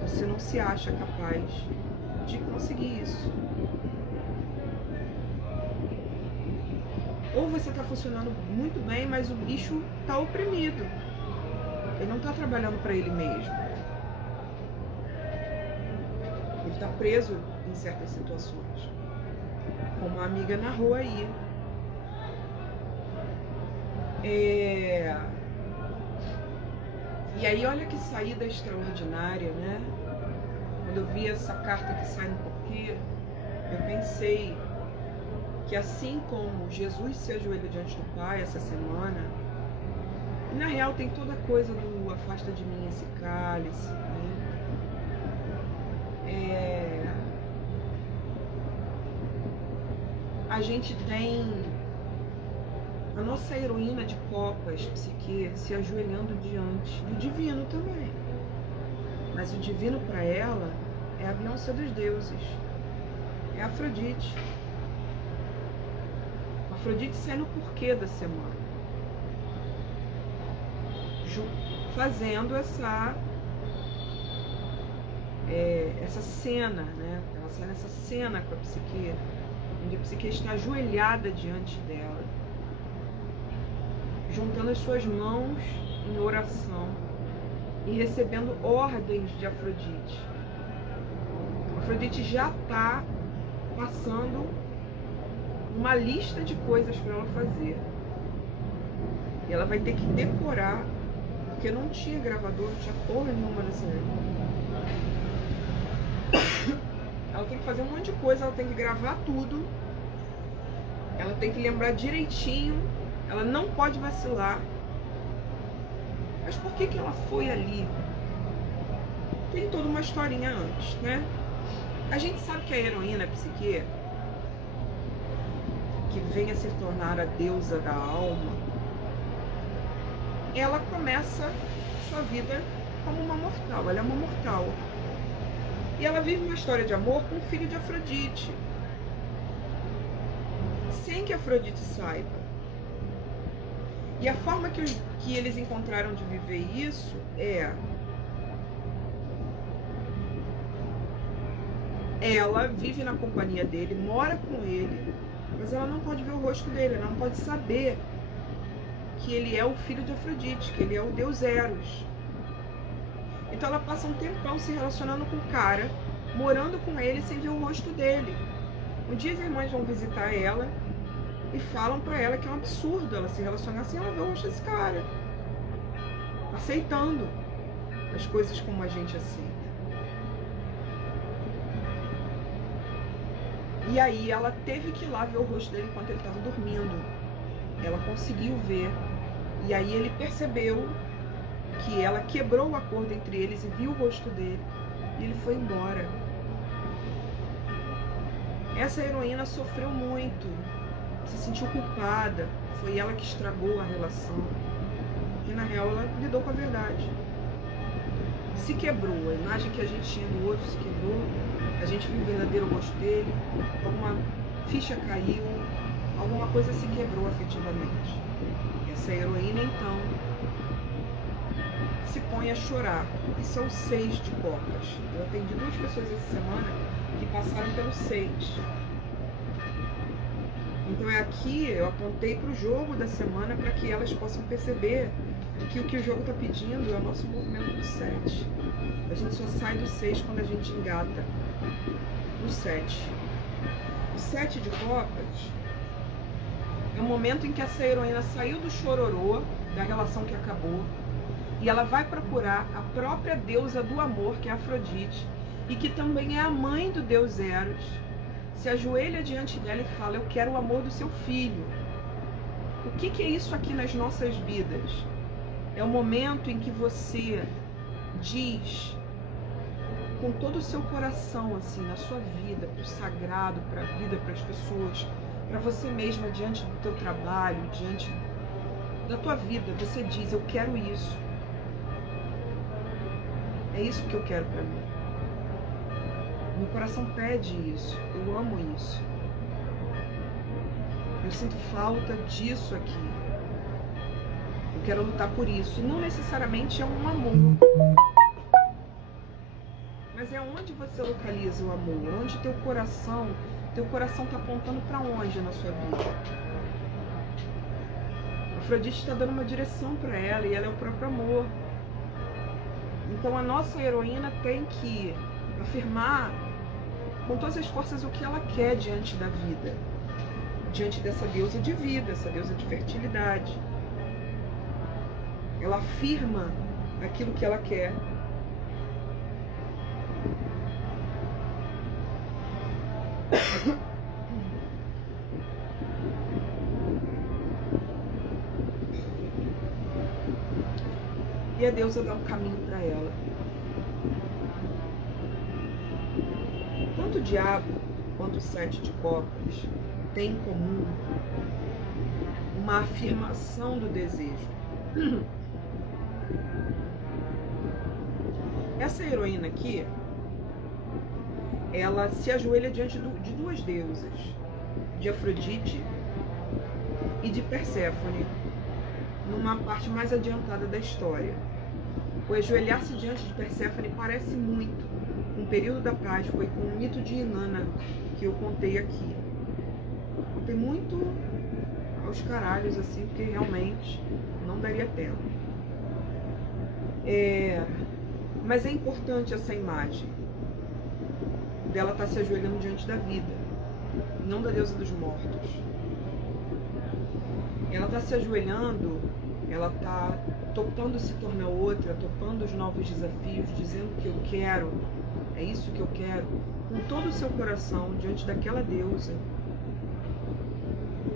você não se acha capaz de conseguir isso. Ou você está funcionando muito bem, mas o bicho está oprimido. Ele não está trabalhando para ele mesmo. Ele está preso em certas situações. Como a amiga narrou aí. E aí olha que saída extraordinária, né? Quando eu vi essa carta que sai no porquê, eu pensei que assim como Jesus se ajoelha diante do Pai essa semana, e na real tem toda a coisa do afasta de mim esse cálice, né? A gente tem a nossa heroína de copas, Psique, se ajoelhando diante do divino também. Mas o divino para ela é a Beyoncé dos deuses, é a Afrodite. Afrodite sai no porquê da semana, fazendo essa cena, né? Ela sai nessa cena com a Psique, onde a Psique está ajoelhada diante dela, juntando as suas mãos em oração e recebendo ordens de Afrodite. Afrodite já está passando uma lista de coisas para ela fazer. E ela vai ter que decorar, porque não tinha gravador, não tinha porra nenhuma nesse momento. Ela tem que fazer um monte de coisa, ela tem que gravar tudo, ela tem que lembrar direitinho, ela não pode vacilar. Mas por que ela foi ali? Tem toda uma historinha antes, né? A gente sabe que a heroína, a Psique, que vem a se tornar a deusa da alma, ela começa sua vida como uma mortal, ela é uma mortal. E ela vive uma história de amor com o filho de Afrodite, sem que Afrodite saiba. E a forma que eles encontraram de viver isso ela vive na companhia dele, mora com ele, mas ela não pode ver o rosto dele, ela não pode saber que ele é o filho de Afrodite, que ele é o deus Eros. Então ela passa um tempão se relacionando com o cara, morando com ele sem ver o rosto dele. Um dia as irmãs vão visitar ela e falam pra ela que é um absurdo ela se relacionar assim, ela vê o rosto desse cara, aceitando as coisas como a gente aceita. E aí ela teve que ir lá ver o rosto dele enquanto ele estava dormindo. Ela conseguiu ver. E aí ele percebeu que ela quebrou o acordo entre eles e viu o rosto dele. E ele foi embora. Essa heroína sofreu muito. Se sentiu culpada. Foi ela que estragou a relação. E na real ela lidou com a verdade. Se quebrou. A imagem que a gente tinha do outro se quebrou. A gente viu o verdadeiro rosto dele, alguma ficha caiu, alguma coisa se quebrou afetivamente. Essa heroína, então, se põe a chorar. E são 6 de copas. Eu atendi 2 pessoas essa semana que passaram pelos 6. Então é aqui, eu apontei para o jogo da semana para que elas possam perceber que o jogo está pedindo é o nosso movimento do 7. A gente só sai do 6 quando a gente engata o 7. O 7 de copas é o momento em que essa heroína saiu do chororô, da relação que acabou, e ela vai procurar a própria deusa do amor, que é Afrodite, e que também é a mãe do deus Eros. Se ajoelha diante dela e fala: eu quero o amor do seu filho. O que é isso aqui nas nossas vidas? É o momento em que você diz com todo o seu coração, assim, na sua vida, para o sagrado, para a vida, para as pessoas, para você mesma, diante do teu trabalho, diante da tua vida, você diz: eu quero isso. É isso que eu quero para mim. Meu coração pede isso. Eu amo isso. Eu sinto falta disso aqui. Eu quero lutar por isso. E não necessariamente é um amor. Mas é onde você localiza o amor. Onde teu coração está apontando para onde na sua vida. A Afrodite está dando uma direção para ela e ela é o próprio amor. Então a nossa heroína tem que afirmar com todas as forças o que ela quer diante da vida, diante dessa deusa de vida, essa deusa de fertilidade. Ela afirma aquilo que ela quer. E a deusa dá um caminho para ela. Tanto o diabo quanto o 7 de copas têm em comum uma afirmação do desejo. Essa heroína aqui, ela se ajoelha diante de 2 deusas, de Afrodite e de Perséfone, numa parte mais adiantada da história. O ajoelhar-se diante de Perséfone parece muito com o período da Páscoa e com o mito de Inanna, que eu contei aqui. Tem muito aos caralhos, assim, porque realmente não daria tempo. Mas é importante essa imagem dela estar se ajoelhando diante da vida, não da deusa dos mortos. Ela está se ajoelhando, ela está topando se tornar outra, topando os novos desafios, dizendo que eu quero, é isso que eu quero, com todo o seu coração, diante daquela deusa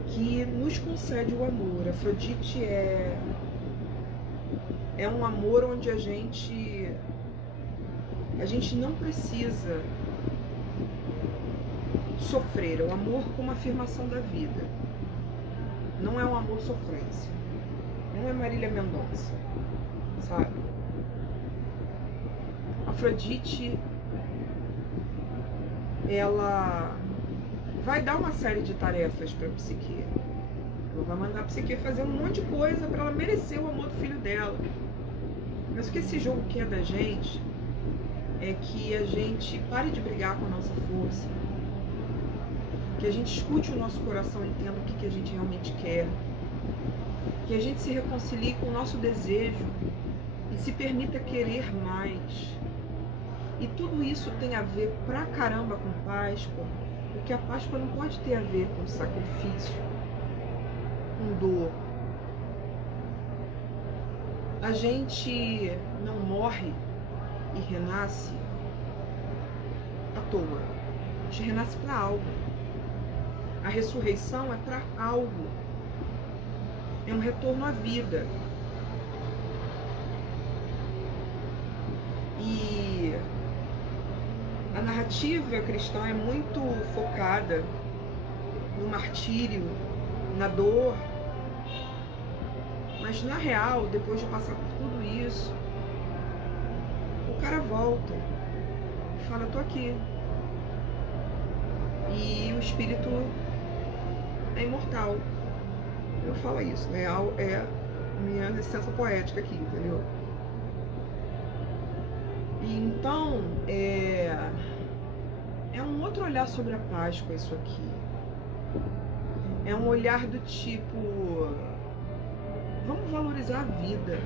que nos concede o amor. Afrodite é um amor onde a gente não precisa sofrer, é um amor como afirmação da vida. Não é um amor sofrência. Não é Marília Mendonça, sabe? Afrodite, ela vai dar uma série de tarefas para a Psique. Ela vai mandar a Psique fazer um monte de coisa para ela merecer o amor do filho dela. Mas o que esse jogo quer da gente é que a gente pare de brigar com a nossa força, que a gente escute o nosso coração e entenda o que a gente realmente quer, que a gente se reconcilie com o nosso desejo e se permita querer mais. E tudo isso tem a ver pra caramba com Páscoa, porque a Páscoa não pode ter a ver com sacrifício, com dor. A gente não morre e renasce à toa. A gente renasce para algo. A ressurreição é para algo. É um retorno à vida. E a narrativa cristã é muito focada no martírio, na dor. Mas na real, depois de passar por tudo isso, o cara volta e fala, tô aqui. E o espírito é imortal. Eu falo isso, né? É minha licença poética aqui, entendeu? E então, é um outro olhar sobre a Páscoa isso aqui. É um olhar do tipo, vamos valorizar a vida.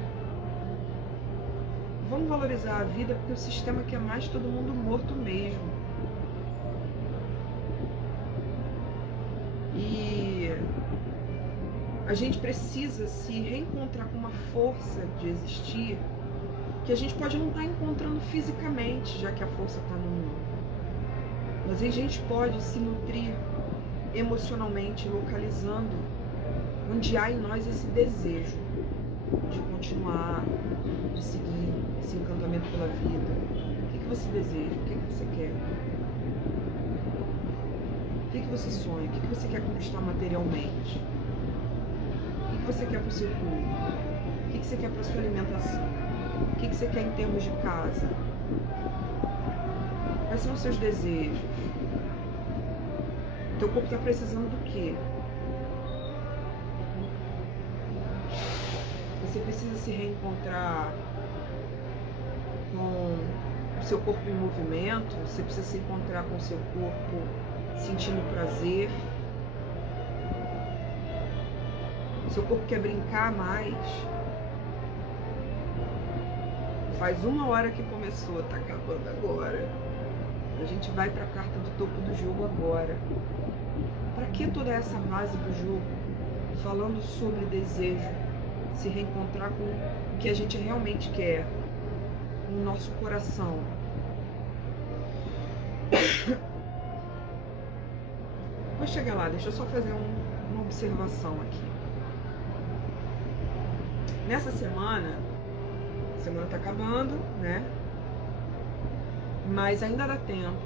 Vamos valorizar a vida porque o sistema quer mais todo mundo morto mesmo. E a gente precisa se reencontrar com uma força de existir que a gente pode não estar encontrando fisicamente, já que a força está no mundo. Mas a gente pode se nutrir emocionalmente, localizando onde há em nós esse desejo de continuar, de seguir esse encantamento pela vida. O que você deseja? O que você quer? O que você sonha? O que você quer conquistar materialmente? O que você quer para o seu corpo? O que você quer para a sua alimentação? O que você quer em termos de casa? Quais são os seus desejos? O teu corpo está precisando do quê? Você precisa se reencontrar com o seu corpo em movimento, você precisa se encontrar com o seu corpo sentindo prazer. O seu corpo quer brincar mais. Faz 1 hora que começou, tá acabando agora. A gente vai para a carta do topo do jogo agora. Para que toda essa base do jogo? Falando sobre desejo, se reencontrar com o que a gente realmente quer, no nosso coração. Vou chegar lá, deixa eu só fazer uma observação aqui. Nessa semana, a semana tá acabando, né? Mas ainda dá tempo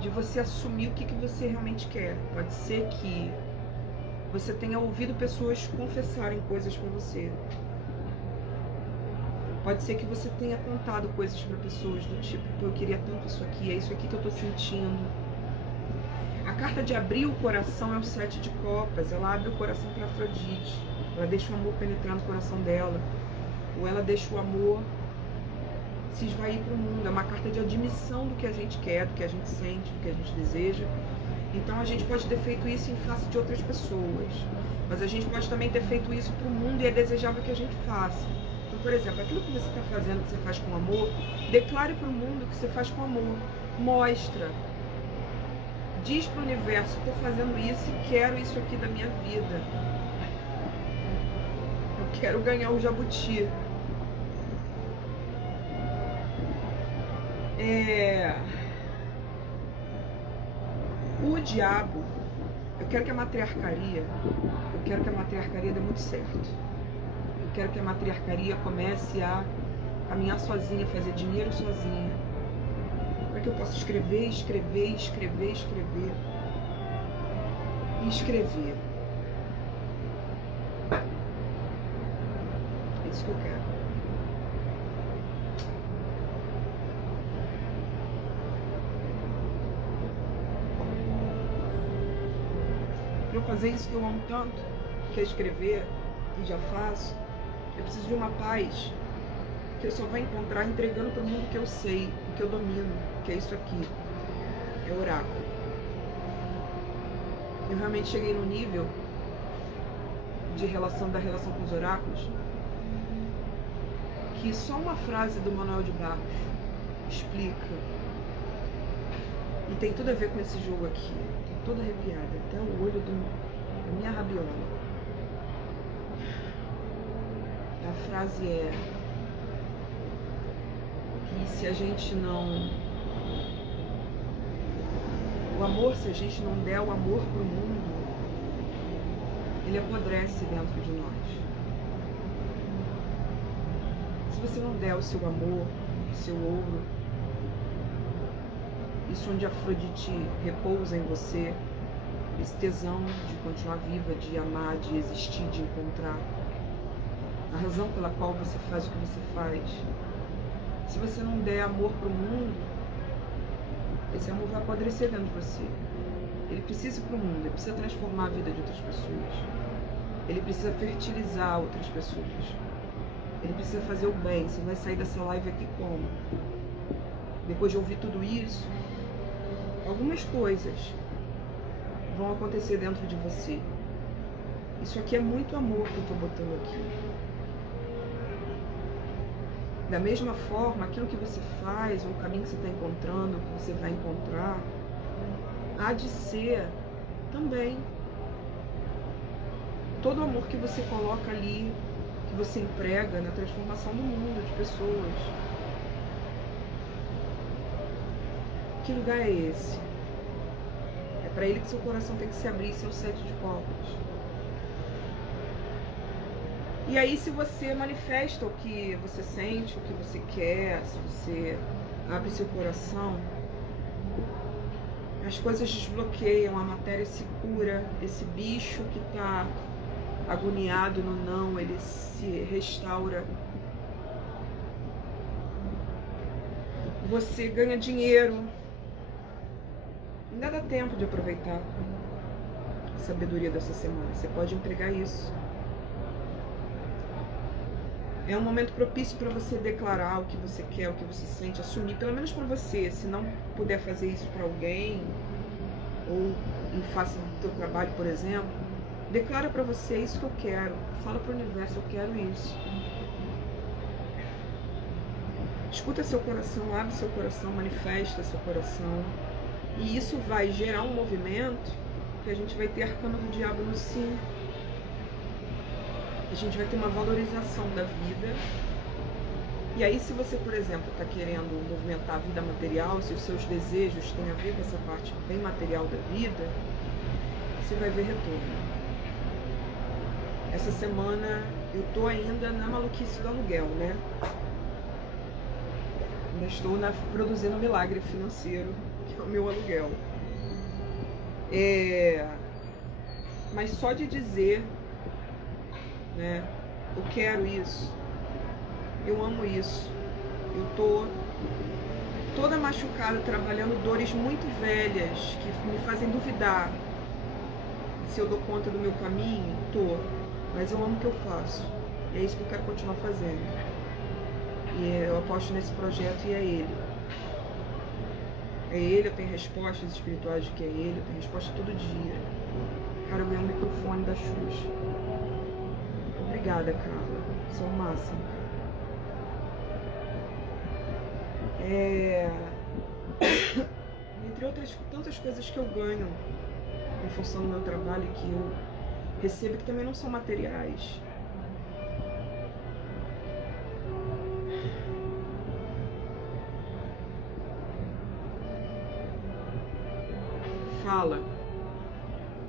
de você assumir o que você realmente quer. Pode ser que você tenha ouvido pessoas confessarem coisas pra você. Pode ser que você tenha contado coisas pra pessoas do tipo, eu queria tanto isso aqui, é isso aqui que eu tô sentindo. A carta de abrir o coração é o 7 de copas. Ela abre o coração para Afrodite. Ela deixa o amor penetrar no coração dela. Ou ela deixa o amor se esvair para o mundo. É uma carta de admissão do que a gente quer, do que a gente sente, do que a gente deseja. Então a gente pode ter feito isso em face de outras pessoas. Mas a gente pode também ter feito isso para o mundo e é desejável que a gente faça. Então, por exemplo, aquilo que você está fazendo, que você faz com amor, declare para o mundo que você faz com amor. Mostra. Diz para o universo, estou fazendo isso e quero isso aqui da minha vida. Eu quero ganhar o jabuti. O diabo, eu quero que a matriarcaria dê muito certo. Eu quero que a matriarcaria comece a caminhar sozinha, fazer dinheiro sozinha. Para que eu possa escrever. É isso que eu quero. Para eu fazer isso que eu amo tanto, que é escrever, e já faço, eu preciso de uma paz que eu só vou encontrar entregando para o mundo que eu sei, que eu domino, que é isso aqui, é oráculo. Eu realmente cheguei no nível da relação com os oráculos, que só uma frase do Manuel de Barros explica. E tem tudo a ver com esse jogo aqui. Tô toda arrepiada, até o olho da minha rabiola. A frase é que se a gente não... O amor, se a gente não der o amor pro mundo, ele apodrece dentro de nós. Se você não der o seu amor, o seu ouro, isso onde Afrodite repousa em você, esse tesão de continuar viva, de amar, de existir, de encontrar, a razão pela qual você faz o que você faz. Se você não der amor pro mundo, esse amor vai apodrecer dentro de você. Ele precisa ir pro mundo, ele precisa transformar a vida de outras pessoas. Ele precisa fertilizar outras pessoas. Ele precisa fazer o bem. Você vai sair dessa live aqui como? Depois de ouvir tudo isso, algumas coisas vão acontecer dentro de você. Isso aqui é muito amor que eu estou botando aqui. Da mesma forma, aquilo que você faz, ou o caminho que você está encontrando, que você vai encontrar, há de ser também todo o amor que você coloca ali, que você emprega na transformação do mundo, de pessoas. Que lugar é esse? É para ele que seu coração tem que se abrir, seu 7 de copas. E aí, se você manifesta o que você sente, o que você quer, se você abre seu coração, as coisas desbloqueiam, a matéria se cura, esse bicho que está agoniado no não, ele se restaura. Você ganha dinheiro. Ainda dá tempo de aproveitar a sabedoria dessa semana. Você pode empregar isso. É um momento propício para você declarar o que você quer, o que você sente, assumir, pelo menos para você. Se não puder fazer isso para alguém, ou em face do teu trabalho, por exemplo, declara para você: isso que eu quero. Fala para o universo: eu quero isso. Escuta seu coração, abre seu coração, manifesta seu coração. E isso vai gerar um movimento que a gente vai ter arcano do diabo no sim. A gente vai ter uma valorização da vida. E aí, se você, por exemplo, está querendo movimentar a vida material, se os seus desejos têm a ver com essa parte bem material da vida, você vai ver retorno. Essa semana eu tô ainda na maluquice do aluguel, né? Ainda estou produzindo um milagre financeiro, que é o meu aluguel. Mas só de dizer, né, eu quero isso, eu amo isso, eu tô toda machucada, trabalhando dores muito velhas que me fazem duvidar se eu dou conta do meu caminho. Mas eu amo o que eu faço, é isso que eu quero continuar fazendo, e eu aposto nesse projeto, e é ele, eu tenho respostas espirituais de que é ele, eu tenho resposta todo dia. Cara, eu ganhei um microfone da Xuxa. Obrigada, Carla, você é o máximo. Entre outras tantas coisas que eu ganho em função do meu trabalho, que eu recebo, que também não são materiais. Fala,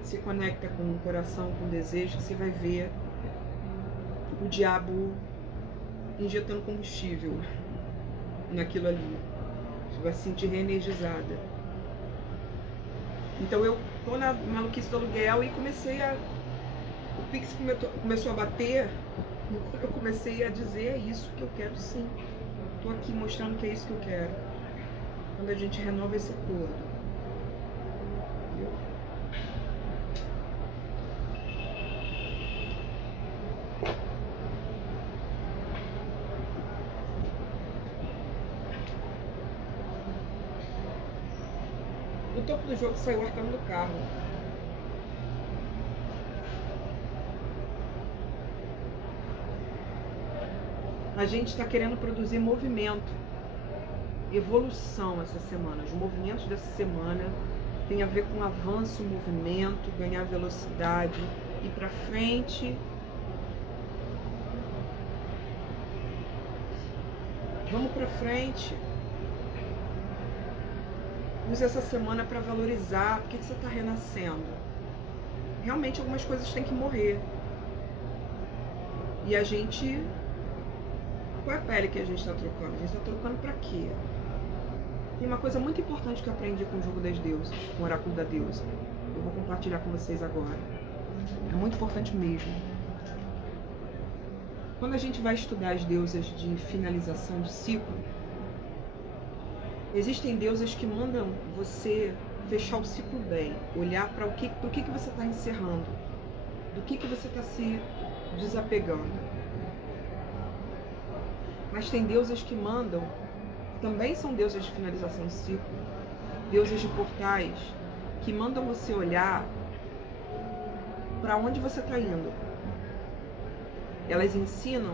se conecta com o coração, com o desejo, que você vai ver o diabo injetando combustível naquilo ali. Você vai se sentir reenergizada. Então eu tô na maluquice do aluguel e o Pix começou a bater. Eu comecei a dizer: é isso que eu quero, sim. Tô aqui mostrando que é isso que eu quero. Quando a gente renova esse acordo. No topo do jogo saiu o arcano do carro. A gente está querendo produzir movimento, evolução essa semana. Os movimentos dessa semana tem a ver com avanço, movimento, ganhar velocidade, ir para frente. Vamos pra frente. Use essa semana para valorizar. Por que você está renascendo? Realmente algumas coisas têm que morrer. E a gente... Qual é a pele que a gente está trocando? A gente está trocando para quê? Tem uma coisa muito importante que eu aprendi com o Jogo das Deusas, com o Oráculo da Deusa. Eu vou compartilhar com vocês agora. É muito importante mesmo. Quando a gente vai estudar as deusas de finalização de ciclo, existem deusas que mandam você fechar o ciclo bem, olhar para o que você está encerrando, do que você está se desapegando. Mas tem deusas que mandam, também são deusas de finalização de ciclo, deusas de portais, que mandam você olhar para onde você está indo. Elas ensinam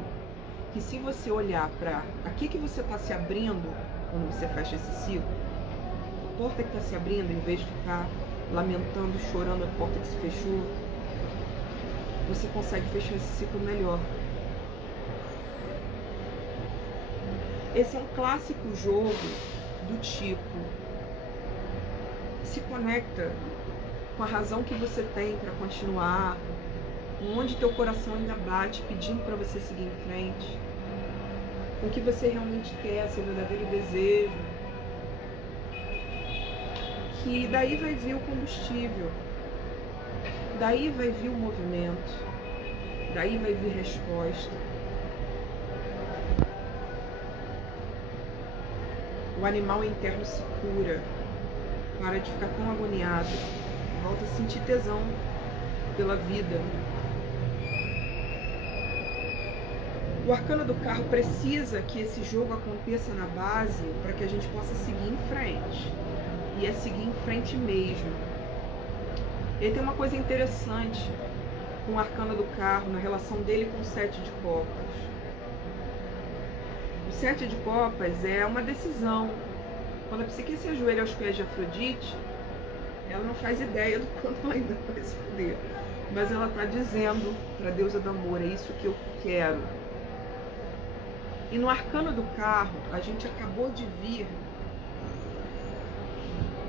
que se você olhar para aqui que você está se abrindo, quando você fecha esse ciclo, a porta que está se abrindo, em vez de ficar lamentando, chorando a porta que se fechou, você consegue fechar esse ciclo melhor. Esse é um clássico jogo do tipo, se conecta com a razão que você tem para continuar, onde teu coração ainda bate, pedindo para você seguir em frente, o que você realmente quer, seu verdadeiro desejo, que daí vai vir o combustível, daí vai vir o movimento, daí vai vir resposta. O animal interno se cura, para de ficar tão agoniado, volta a sentir tesão pela vida. O arcano do carro precisa que esse jogo aconteça na base para que a gente possa seguir em frente. E é seguir em frente mesmo. Ele tem uma coisa interessante com o arcano do carro, na relação dele com o 7 de copas. O 7 de copas é uma decisão. Quando a psique se ajoelha aos pés de Afrodite, ela não faz ideia do quanto ela ainda vai se fuder. Mas ela está dizendo para a deusa do amor, é isso que eu quero. E no arcano do carro, a gente acabou de vir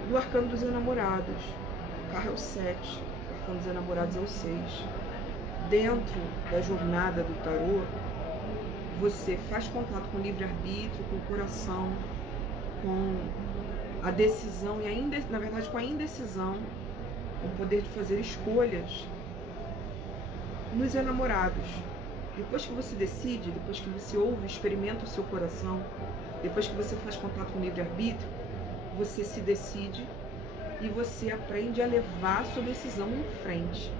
do arcano dos enamorados. O carro é o 7, o arcano dos enamorados é o 6. Dentro da jornada do tarô, você faz contato com o livre-arbítrio, com o coração, com a decisão e ainda, na verdade, com a indecisão, o poder de fazer escolhas nos enamorados. Depois que você decide, depois que você ouve, experimenta o seu coração, depois que você faz contato com o livre-arbítrio, você se decide e você aprende a levar a sua decisão em frente.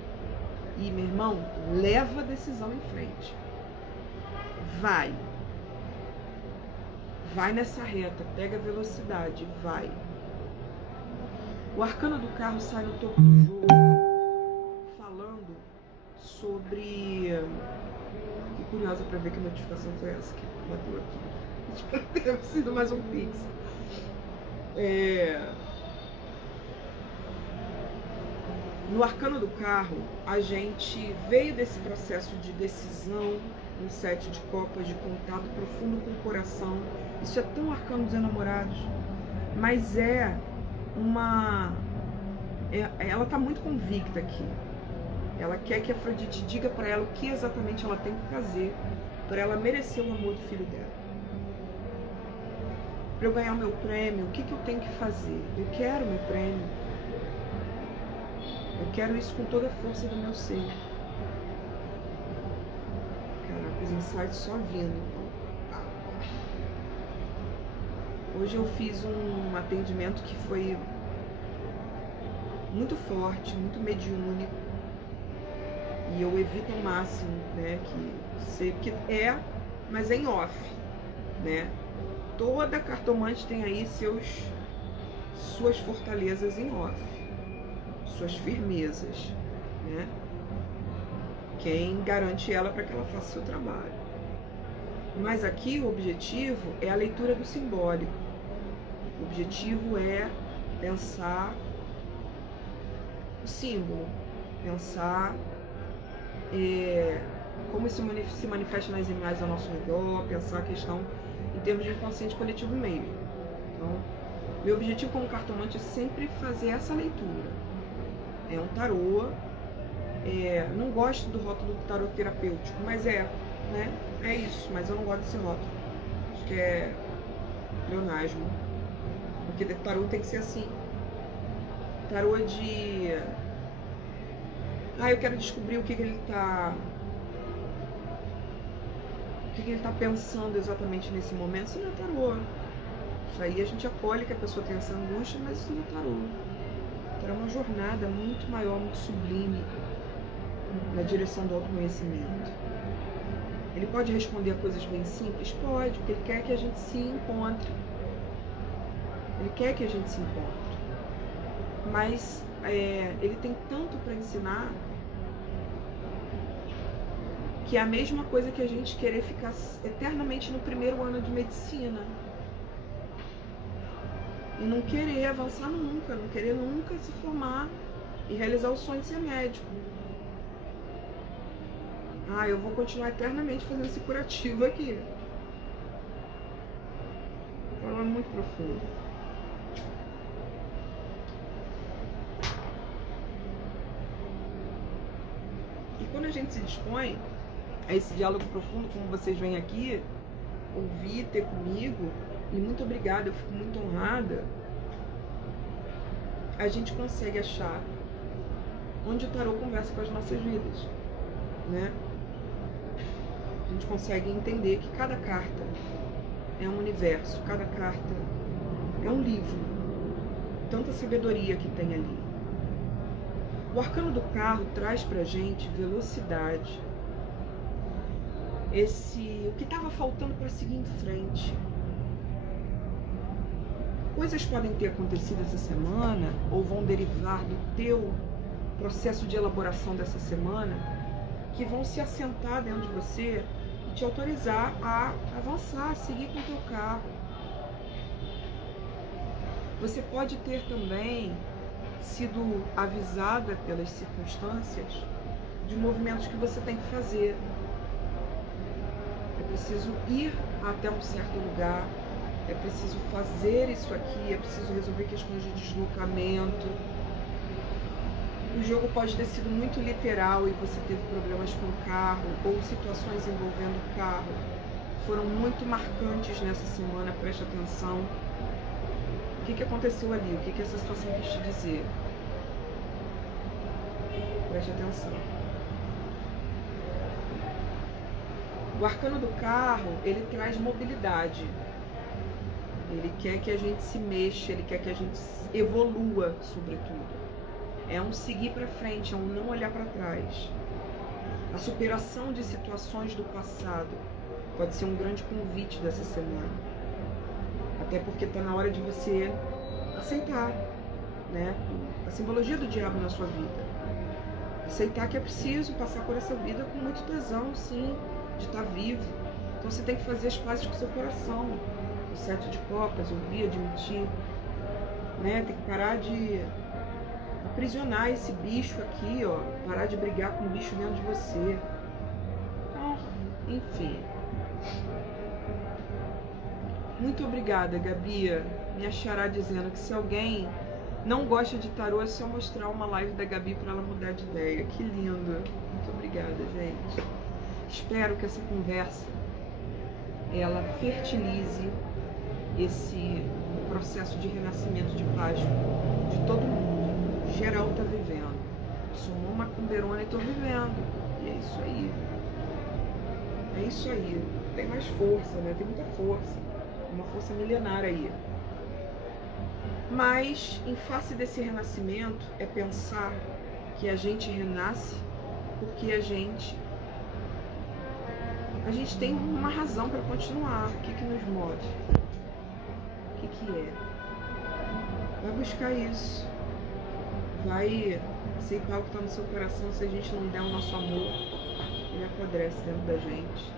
E, meu irmão, leva a decisão em frente. Vai. Vai nessa reta, pega a velocidade, vai. O arcano do carro sai no topo do jogo falando sobre... Fiquei curiosa para ver que notificação foi essa que bateu aqui. Espero que tenha sido mais um pix. No arcano do carro, a gente veio desse processo de decisão, um 7 de copas, de contato profundo com o coração. Isso é tão arcano dos enamorados, mas ela está muito convicta aqui. Ela quer que a Afrodite diga para ela o que exatamente ela tem que fazer para ela merecer o amor do filho dela. Para eu ganhar o meu prêmio, o que eu tenho que fazer? Eu quero meu prêmio. Eu quero isso com toda a força do meu ser. Caraca, os insights só vindo. Hoje eu fiz um atendimento que foi muito forte, muito mediúnico. E eu evito ao máximo, né, que mas é em off, né? Toda cartomante tem aí suas fortalezas em off, suas firmezas, né? Quem garante ela para que ela faça o seu trabalho. Mas aqui o objetivo é a leitura do simbólico. O objetivo é pensar o símbolo, pensar como isso se manifesta nas imagens ao nosso redor, pensar a questão em termos de inconsciente coletivo mesmo. Então, meu objetivo como cartomante é sempre fazer essa leitura. É um tarô, não gosto do rótulo do tarô terapêutico, mas né? É isso, mas eu não gosto desse rótulo. Acho que é pleonasmo. Porque tarô tem que ser assim. Tarô de... eu quero descobrir o que ele tá... O que ele tá pensando exatamente nesse momento. Isso não é tarô. Isso aí a gente acolhe que a pessoa tem essa angústia, mas isso não é tarô. Tarô é uma jornada muito maior, muito sublime na direção do autoconhecimento. Ele pode responder a coisas bem simples? Pode, porque ele quer que a gente se encontre. Ele quer que a gente se encontre. Mas ele tem tanto para ensinar que é a mesma coisa que a gente querer ficar eternamente no primeiro ano de medicina. E não querer avançar nunca, não querer nunca se formar e realizar o sonho de ser médico. Eu vou continuar eternamente fazendo esse curativo aqui. É muito profundo. E quando a gente se dispõe a esse diálogo profundo, como vocês vêm aqui, ouvir, ter comigo, e muito obrigada, eu fico muito honrada, a gente consegue achar onde o tarô conversa com as nossas vidas, né? A gente consegue entender que cada carta é um universo, cada carta é um livro, tanta sabedoria que tem ali. O arcano do carro traz pra gente velocidade, o que estava faltando para seguir em frente. Coisas podem ter acontecido essa semana ou vão derivar do teu processo de elaboração dessa semana que vão se assentar dentro de você e te autorizar a avançar, a seguir com o teu carro. Você pode ter também sido avisada pelas circunstâncias de movimentos que você tem que fazer. É preciso ir até um certo lugar, é preciso fazer isso aqui, é preciso resolver questões de deslocamento. O jogo pode ter sido muito literal e você teve problemas com o carro, ou situações envolvendo o carro foram muito marcantes nessa semana, preste atenção. O que aconteceu ali? O que essa situação quis te dizer? Preste atenção. O arcano do carro, ele traz mobilidade. Ele quer que a gente se mexa, ele quer que a gente evolua, sobretudo. É um seguir para frente, é um não olhar para trás. A superação de situações do passado pode ser um grande convite dessa semana. Até porque está na hora de você aceitar, né? A simbologia do diabo na sua vida. Aceitar que é preciso passar por essa vida com muito tesão, sim, de estar vivo. Então você tem que fazer as pazes com o seu coração. O 7 de copas, ouvir, admitir, né? Tem que parar de aprisionar esse bicho aqui, ó. Parar de brigar com o bicho dentro de você. Então, enfim. Muito obrigada, Gabi. Me achará dizendo que se alguém não gosta de tarô, é só mostrar uma live da Gabi para ela mudar de ideia. Que lindo. Muito obrigada, gente. Espero que essa conversa ela fertilize esse processo de renascimento de paz de todo mundo. Geral tá vivendo. Sou uma macumbeirona e tô vivendo. E é isso aí. É isso aí. Tem mais força, né? Tem muita força. Uma força milenar aí. Mas, em face desse renascimento, é pensar que a gente renasce porque a gente tem uma razão para continuar. O que nos move? O que é? Vai buscar isso. Vai aceitar o que está no seu coração. Se a gente não der o nosso amor, ele apodrece dentro da gente.